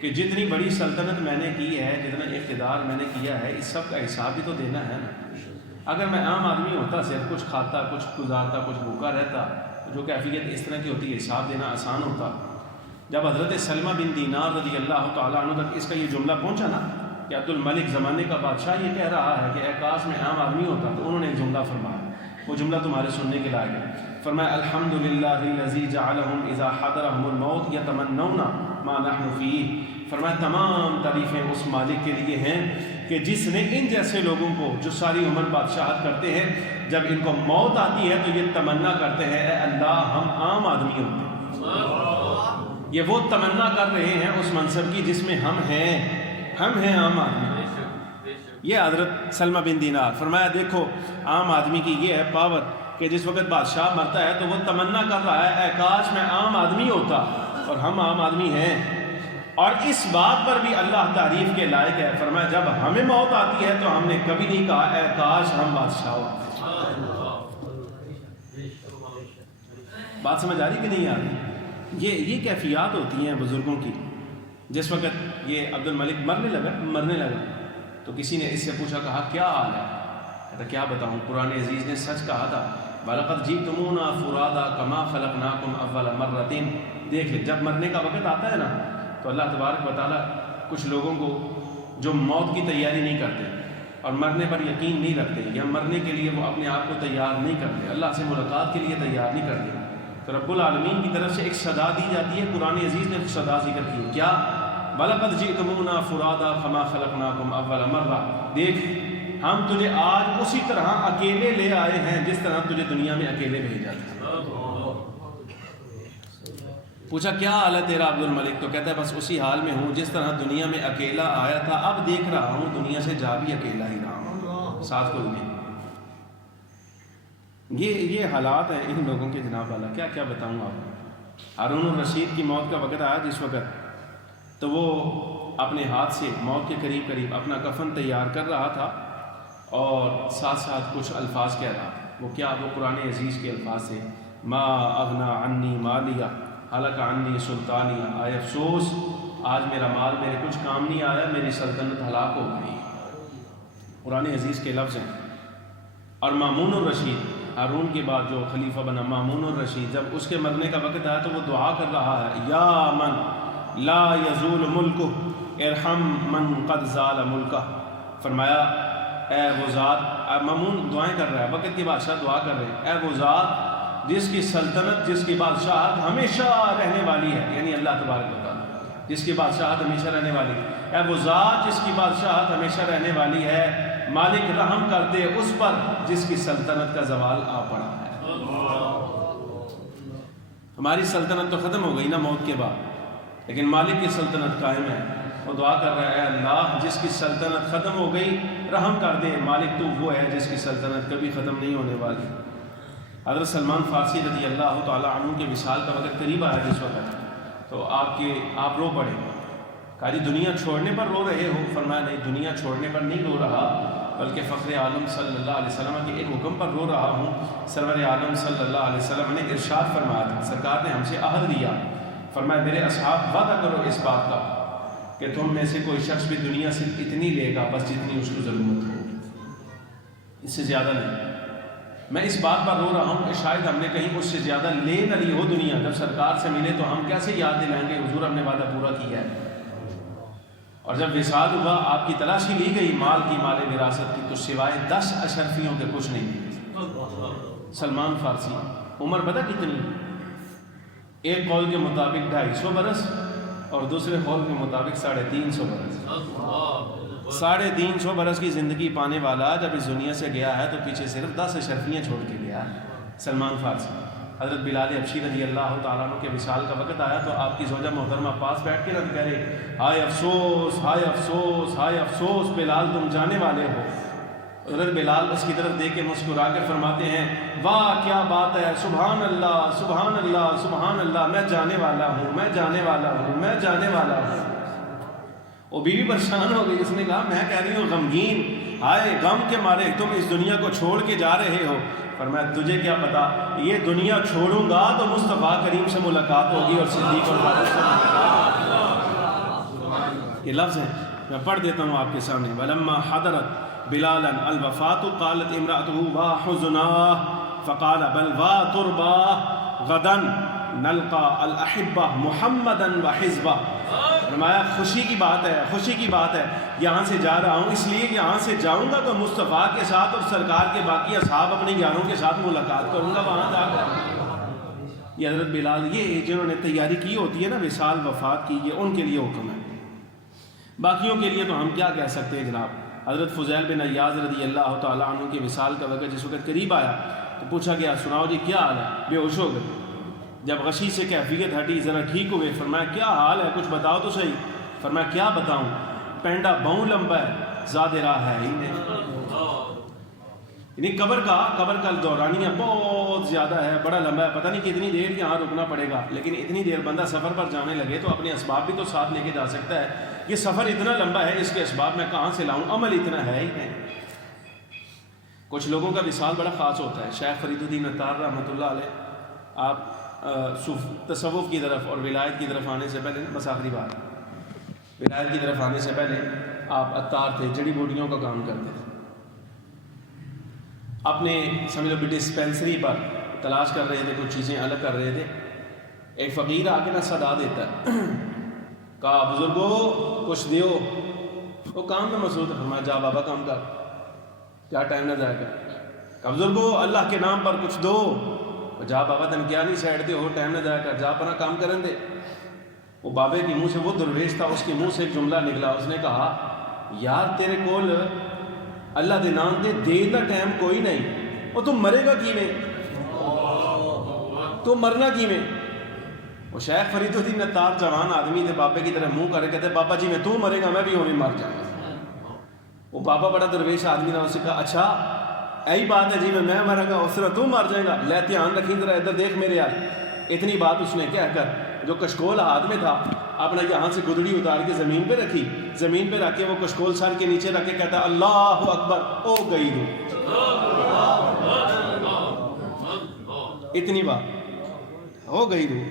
کہ جتنی بڑی سلطنت میں نے کی ہے، جتنا اقتدار میں نے کیا ہے، اس سب کا حساب بھی تو دینا ہے نا. اگر میں عام آدمی ہوتا، صرف کچھ کھاتا، کچھ گزارتا، کچھ بھوکا رہتا، جو کیفیت اس طرح کی ہوتی ہے حساب دینا آسان ہوتا. جب حضرت سلمہ بن دینار رضی اللہ تعالیٰ عنہ تک اس کا یہ جملہ پہنچا نا کہ عبد الملک زمانے کا بادشاہ یہ کہہ رہا ہے کہ اے کاش میں عام آدمی ہوتا، تو انہوں نے ایک جملہ فرمایا، وہ جملہ تمہارے سننے کے لائق ہے۔ فرمایا الحمدللہ الذی جعلہم اذا حضرہم الموت یتمنون ما نحن فیہ۔ فرمایا تمام تعریفیں اس مالک کے لیے ہیں کہ جس نے ان جیسے لوگوں کو جو ساری عمر بادشاہت کرتے ہیں، جب ان کو موت آتی ہے تو یہ تمنا کرتے ہیں اے اللہ ہم عام آدمی ہوتے۔ یہ وہ تمنا کر رہے ہیں اس منصب کی جس میں ہم ہیں عام آدمی۔ یہ حضرت سلمہ بن دینار فرمایا دیکھو عام آدمی کی یہ ہے پاور کہ جس وقت بادشاہ مرتا ہے تو وہ تمنا کر رہا ہے اے کاش میں عام آدمی ہوتا، اور ہم عام آدمی ہیں۔ اور اس بات پر بھی اللہ تعریف کے لائق ہے۔ فرمایا جب ہمیں موت آتی ہے تو ہم نے کبھی نہیں کہا اے کاش ہم بادشاہ ہوتے۔ بات سمجھ آ رہی کہ نہیں آ رہی؟ یہ کیفیات ہوتی ہیں بزرگوں کی۔ جس وقت یہ عبد الملک مرنے لگا تو کسی نے اس سے پوچھا، کہا کیا حال ہے؟ کہتا کیا بتاؤں، قرآن عزیز نے سچ کہا تھا وَلَقَدْ جِئْتُمُونَا فُرَادَىٰ كَمَا خَلَقْنَاكُمْ أَوَّلَ مَرَّةٍ۔ دیکھ لے جب مرنے کا وقت آتا ہے نا تو اللہ تبارک و تعالیٰ کچھ لوگوں کو جو موت کی تیاری نہیں کرتے اور مرنے پر یقین نہیں رکھتے یا مرنے کے لیے وہ اپنے آپ کو تیار نہیں کرتے، اللہ سے ملاقات کے لیے تیار نہیں کرتے، تو رب العالمین کی طرف سے ایک صدا دی جاتی ہے۔ قرآن عزیز نے صدا ذکر کی، کیا؟ وَلَقَدْ جِئْتُمُونَا فُرَادَىٰ كَمَا خَلَقْنَاكُمْ أَوَّلَ مَرَّةٍ۔ دیکھ ہم تجھے آج اسی طرح اکیلے لے آئے ہیں جس طرح تجھے دنیا میں اکیلے بھیجا تھا۔ پوچھا کیا حال ہے تیرا عبد الملک؟ تو کہتا ہے بس اسی حال میں ہوں جس طرح دنیا میں اکیلا آیا تھا، اب دیکھ رہا ہوں دنیا سے جا بھی اکیلا ہی رہا ہوں، ساتھ کوئی نہیں۔ یہ حالات ہیں ان لوگوں کے جناب والا، کیا کیا بتاؤں آپ کو۔ ہارون الرشید کی موت کا وقت آیا جس وقت، تو وہ اپنے ہاتھ سے موت کے قریب اپنا کفن تیار کر رہا تھا اور ساتھ ساتھ کچھ الفاظ کہہ رہا تھا۔ وہ کیا؟ وہ قرآن عزیز کے الفاظ سے ما اغنا عنی مالیہ ہلک عنی سلطانیہ، آئے افسوس آج میرا مال میرے کچھ کام نہیں آیا، میری سلطنت ہلاک ہو گئی۔ قرآن عزیز کے لفظ ہیں۔ اور مامون الرشید، ہارون کے بعد جو خلیفہ بنا مامون الرشید، جب اس کے مرنے کا وقت آیا تو وہ دعا کر رہا ہے یا من لا یزول ملکہ ارحم من قد زال ملکہ۔ فرمایا اے وہ ذات، مامون دعائیں کر رہا ہے، وقت کے بادشاہ دعا کر رہے ہیں، اے وہ ذات جس کی سلطنت جس کی بادشاہت ہمیشہ رہنے والی ہے، یعنی اللہ تبارک و تعالیٰ جس کی بادشاہت ہمیشہ رہنے والی ہے، اے وہ ذات جس کی بادشاہت ہمیشہ رہنے والی ہے، مالک رحم کر دے اس پر جس کی سلطنت کا زوال آ پڑا ہے۔ ہماری سلطنت تو ختم ہو گئی نا موت کے بعد، لیکن مالک کی سلطنت قائم ہے۔ وہ دعا کر رہا ہے اے اللہ جس کی سلطنت ختم ہو گئی رحم کر دے، مالک تو وہ ہے جس کی سلطنت کبھی ختم نہیں ہونے والی۔ حضرت سلمان فارسی رضی اللہ تعالیٰ عنہ کے وصال کا وقت قریب آیا جس وقت، تو آپ رو پڑے، کہا جی دنیا چھوڑنے پر رو رہے ہو؟ فرمایا نہیں، دنیا چھوڑنے پر نہیں رو رہا، بلکہ فخر عالم صلی اللہ علیہ وسلم کے ایک حکم پر رو رہا ہوں۔ سرور عالم صلی اللہ علیہ وسلم نے ارشاد فرمایا تھا، سرکار نے ہم سے عہد دیا، فرمایا میرے اصحاب وعدہ کرو اس بات کا کہ تم میں سے کوئی شخص بھی دنیا سے اتنی لے گا بس جتنی اس کو ضرورت ہو، اس سے زیادہ نہیں۔ میں اس بات پر رو رہا ہوں کہ شاید ہم نے کہیں اس سے زیادہ لے نہ لی ہو دنیا، جب سرکار سے ملے تو ہم کیسے یاد دلائیں گے حضور ہم نے وعدہ پورا کیا ہے۔ اور جب وصال ہوا آپ کی تلاشی لی گئی مال کی، مال وراثت کی، تو سوائے 10 اشرفیوں کے کچھ نہیں ملے۔ سلمان فارسی عمر پتہ کتنی؟ ایک قول کے مطابق 250 برس اور دوسرے قول کے مطابق 350 برس۔ 350 برس کی زندگی پانے والا جب اس دنیا سے گیا ہے تو پیچھے صرف 10 اشرفیاں چھوڑ کے گیا ہے سلمان فارسی۔ حضرت بلال حبشی رضی اللہ تعالیٰ عنہ کے وصال کا وقت آیا تو آپ کی زوجہ محترمہ پاس بیٹھ کے کہہ رہے ہائے افسوس ہائے افسوس ہائے افسوس بلال تم جانے والے ہو۔ حضرت بلال اس کی طرف دیکھ کے مسکرا کے فرماتے ہیں واہ کیا بات ہے، سبحان اللہ سبحان اللہ سبحان اللہ، میں جانے والا ہوں میں جانے والا ہوں میں جانے والا ہوں۔ وہ بیوی پریشان ہو گئی، اس نے کہا میں کہہ رہی ہوں غمگین، ہائے غم کے مارے تم اس دنیا کو چھوڑ کے جا رہے ہو۔ فرمایا تجھے کیا پتا، یہ دنیا چھوڑوں گا تو مصطفیٰ کریم سے ملاقات ہوگی اور صدیق اور فاروق سے ملاقات۔ یہ لفظ ہیں، میں پڑھ دیتا ہوں آپ کے سامنے۔ وَلَمَّا حَضَرَتْ بِلَالًا الْوَفَاةُ قَالَتْ امْرَأَتُهُ وَحُزْنَاهُ فَقَالَ بَلْ وَاتُرْبَاهُ غَدًا نلقا الاحبہ محمدا وحزبہ، فرمایا خوشی کی بات ہے، خوشی کی بات ہے، یہاں سے جا رہا ہوں اس لیے کہ یہاں سے جاؤں گا تو مصطفیٰ کے ساتھ اور سرکار کے باقی اصحاب اپنے یاروں کے ساتھ ملاقات کروں گا وہاں جا کر۔ یہ حضرت بلال، یہ جنہوں نے تیاری کی ہوتی ہے نا وصال وفات کی، یہ ان کے لیے حکم ہے، باقیوں کے لیے تو ہم کیا کہہ سکتے ہیں جناب۔ حضرت فضیل بن عیاض رضی اللہ تعالیٰ عنہ کے وصال کا وقت جس وقت قریب آیا تو پوچھا گیا سناؤ جی کیا حال ہے، بے ہوش ہو گئے، جب غشی سے کیفیت ہٹی ذرا ٹھیک ہوئے، فرمایا کیا حال ہے کچھ بتاؤ تو صحیح، فرمایا کیا بتاؤں، پینڈا بہوں لمبا ہے زیادہ راہ ہے ہی نہیں، یعنی قبر کا دورانیہ بہت زیادہ ہے، بڑا لمبا ہے، پتہ نہیں کتنی دیر یہاں رکنا پڑے گا، لیکن اتنی دیر بندہ سفر پر جانے لگے تو اپنے اسباب بھی تو ساتھ لے کے جا سکتا ہے، یہ سفر اتنا لمبا ہے اس کے اسباب میں کہاں سے لاؤں، عمل اتنا ہے ہی نہیں۔ کچھ لوگوں کا وصال بڑا خاص ہوتا ہے، شیخ فرید الدین عطار رحمۃ اللہ علیہ، آپ تصوف کی طرف اور ولایت کی طرف آنے سے پہلے، بس آخری بات، ولایت کی طرف آنے سے پہلے آپ عطار تھے، جڑی بوٹیوں کا کام کرتے تھے، اپنے سمجھ لو ڈسپینسری پر تلاش کر رہے تھے، کچھ چیزیں الگ کر رہے تھے، ایک فقیر آ کے نہ صدا دیتا ہے، کہا بزرگو کچھ دیو، وہ کام میں مصروف ہے، فرمایا جا بابا کام کر، کیا ٹائم نہ جائے گا، کہا بزرگو اللہ کے نام پر کچھ دو، جا بابا تن کیا نہیں سائڈ دے ہو ٹائم نہ جائے گا، جا اپنا کام کرن دے۔ وہ بابے کے منہ سے، وہ درویش تھا، اس کے منہ سے ایک جملہ نکلا، اس نے کہا یار تیرے کول اللہ دے نام دے دے دا ٹائم کوئی نہیں، وہ تم مرے گا کیویں، تو مرنا کیویں۔ وہ شیخ فرید الدین عطار جوان آدمی تھے، بابے کی طرف منہ کرے کہتے بابا جی میں تو مرے گا میں بھی ہونے مر جاؤں گا۔ وہ بابا بڑا درویش آدمی تھا، اس نے کہا اچھا یہی بات ہے جی میں مرا گا اس طرح تو مر جائے گا، لے دھیان رکھی ذرا ادھر دیکھ میرے یار۔ اتنی بات اس نے کہہ کر جو کشکول ہاتھ میں تھا اپنا یہاں سے گدڑی اتار کے زمین پہ رکھی، زمین پہ رکھ کے وہ کشکول سر کے نیچے رکھ کے کہتا اللہ اکبر، او گئی رو، اتنی بات ہو گئی رو۔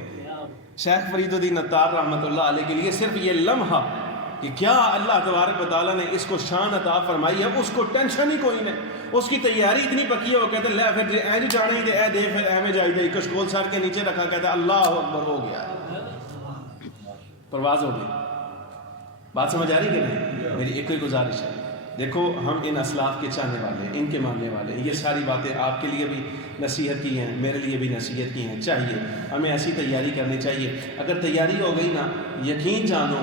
شیخ فرید الدین عطار رحمۃ اللہ علیہ کے لیے صرف یہ لمحہ کہ کیا اللہ تبارک و تعالیٰ نے اس کو شان عطا فرمائی ہے، اس کو ٹینشن ہی کوئی نہیں، اس کی تیاری اتنی پکی ہے، وہ کہتے ہیں لے پھر اے جی جانے ہی دے، اے دے پھر اے میں جائی دے، کشکول سر کے نیچے رکھا، کہتا ہے اللہ اکبر، ہو گیا، پرواز ہو گئی۔ بات سمجھ آ رہی کہ نہیں؟ میری ایک کوئی گزارش ہے، دیکھو ہم ان اسلاف کے چاہنے والے ہیں، ان کے ماننے والے ہیں، یہ ساری باتیں آپ کے لیے بھی نصیحت کی ہیں، میرے لیے بھی نصیحت کی ہیں، چاہیے ہمیں ایسی تیاری کرنی چاہیے۔ اگر تیاری ہو گئی نا، یقین جانو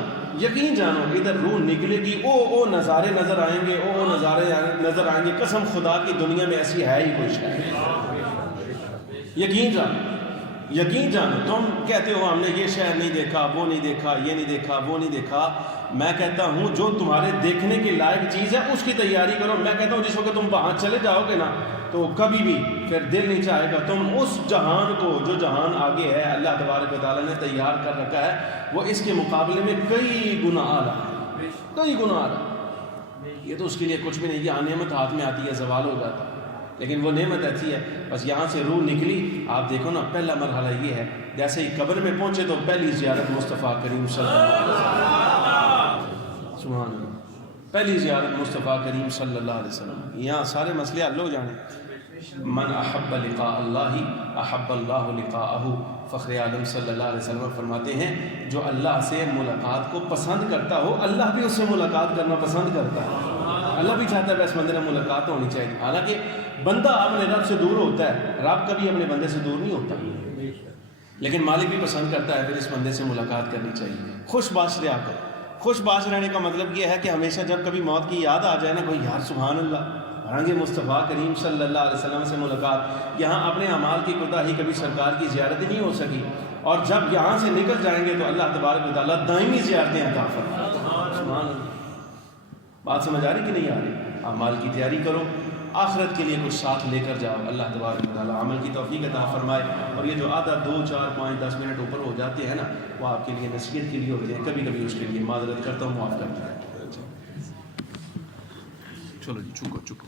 ادھر روح نکلے گی، او نظارے نظر آئیں گے، او نظارے نظر آئیں گے، قسم خدا کی دنیا میں ایسی ہے ہی کچھ ہے۔ یقین جانو، تم کہتے ہو ہم نے یہ شہر نہیں دیکھا، وہ نہیں دیکھا، یہ نہیں دیکھا، وہ نہیں دیکھا، میں کہتا ہوں جو تمہارے دیکھنے کے لائق چیز ہے اس کی تیاری کرو۔ میں کہتا ہوں جس وقت تم وہاں چلے جاؤ گے نا تو کبھی بھی پھر دل نہیں چاہے گا تم اس جہان کو، جو جہان آگے ہے اللہ تبارک و تعالیٰ نے تیار کر رکھا ہے، وہ اس کے مقابلے میں کئی گنا اعلیٰ ہے، کئی گنا اعلیٰ۔ یہ تو اس کے لیے کچھ بھی نہیں، یہ نعمت ہاتھ میں آتی ہے زوال ہو جاتا ہے، لیکن وہ نعمت ایسی ہے بس یہاں سے روح نکلی۔ آپ دیکھو نا، پہلا مرحلہ یہ ہے جیسے ہی قبر میں پہنچے تو پہلی زیارت مصطفیٰ کریم صلی اللہ علیہ وسلم، سبحان اللہ، پہلی زیارت مصطفیٰ کریم صلی اللہ علیہ وسلم، یہاں سارے مسئلے حل ہو جانے۔ من احب لقاء اللہ احب اللہ لقاءہ، فخر عالم صلی اللہ علیہ وسلم فرماتے ہیں جو اللہ سے ملاقات کو پسند کرتا ہو اللہ بھی اس سے ملاقات کرنا پسند کرتا ہے، اللہ بھی چاہتا ہے بس بندے میں ملاقات ہونی چاہیے۔ حالانکہ بندہ اپنے رب سے دور ہوتا ہے، رب کبھی اپنے بندے سے دور نہیں ہوتا، لیکن مالک بھی پسند کرتا ہے پھر اس بندے سے ملاقات کرنی چاہیے۔ خوش باش رہا کر، خوش باش رہنے کا مطلب یہ ہے کہ ہمیشہ جب کبھی موت کی یاد آ جائے نا کوئی یار سبحان اللہ آگے مصطفیٰ کریم صلی اللہ علیہ وسلم سے ملاقات، یہاں اپنے اعمال کی کوتاہی کبھی سرکار کی زیارت ہی نہیں ہو سکی، اور جب یہاں سے نکل جائیں گے تو اللہ تبارک و تعالیٰ دائمی زیارتیں عطا فرمائے۔ سبحان اللہ، بات سمجھ آ رہی کہ نہیں آ رہی؟ اعمال کی تیاری کرو، آخرت کے لیے کچھ ساتھ لے کر جاؤ، اللہ تبارک و تعالیٰ عمل کی توفیق عطا فرمائے۔ اور یہ جو آدھا 2 4 5 10 منٹ اوپر ہو جاتے ہیں نا، وہ آپ کے لیے نصیحت کے لیے ہوتے ہیں، کبھی کبھی اس کے لیے معذرت کرتا ہوں، معاف کرتا ہے۔ چلو جی چکو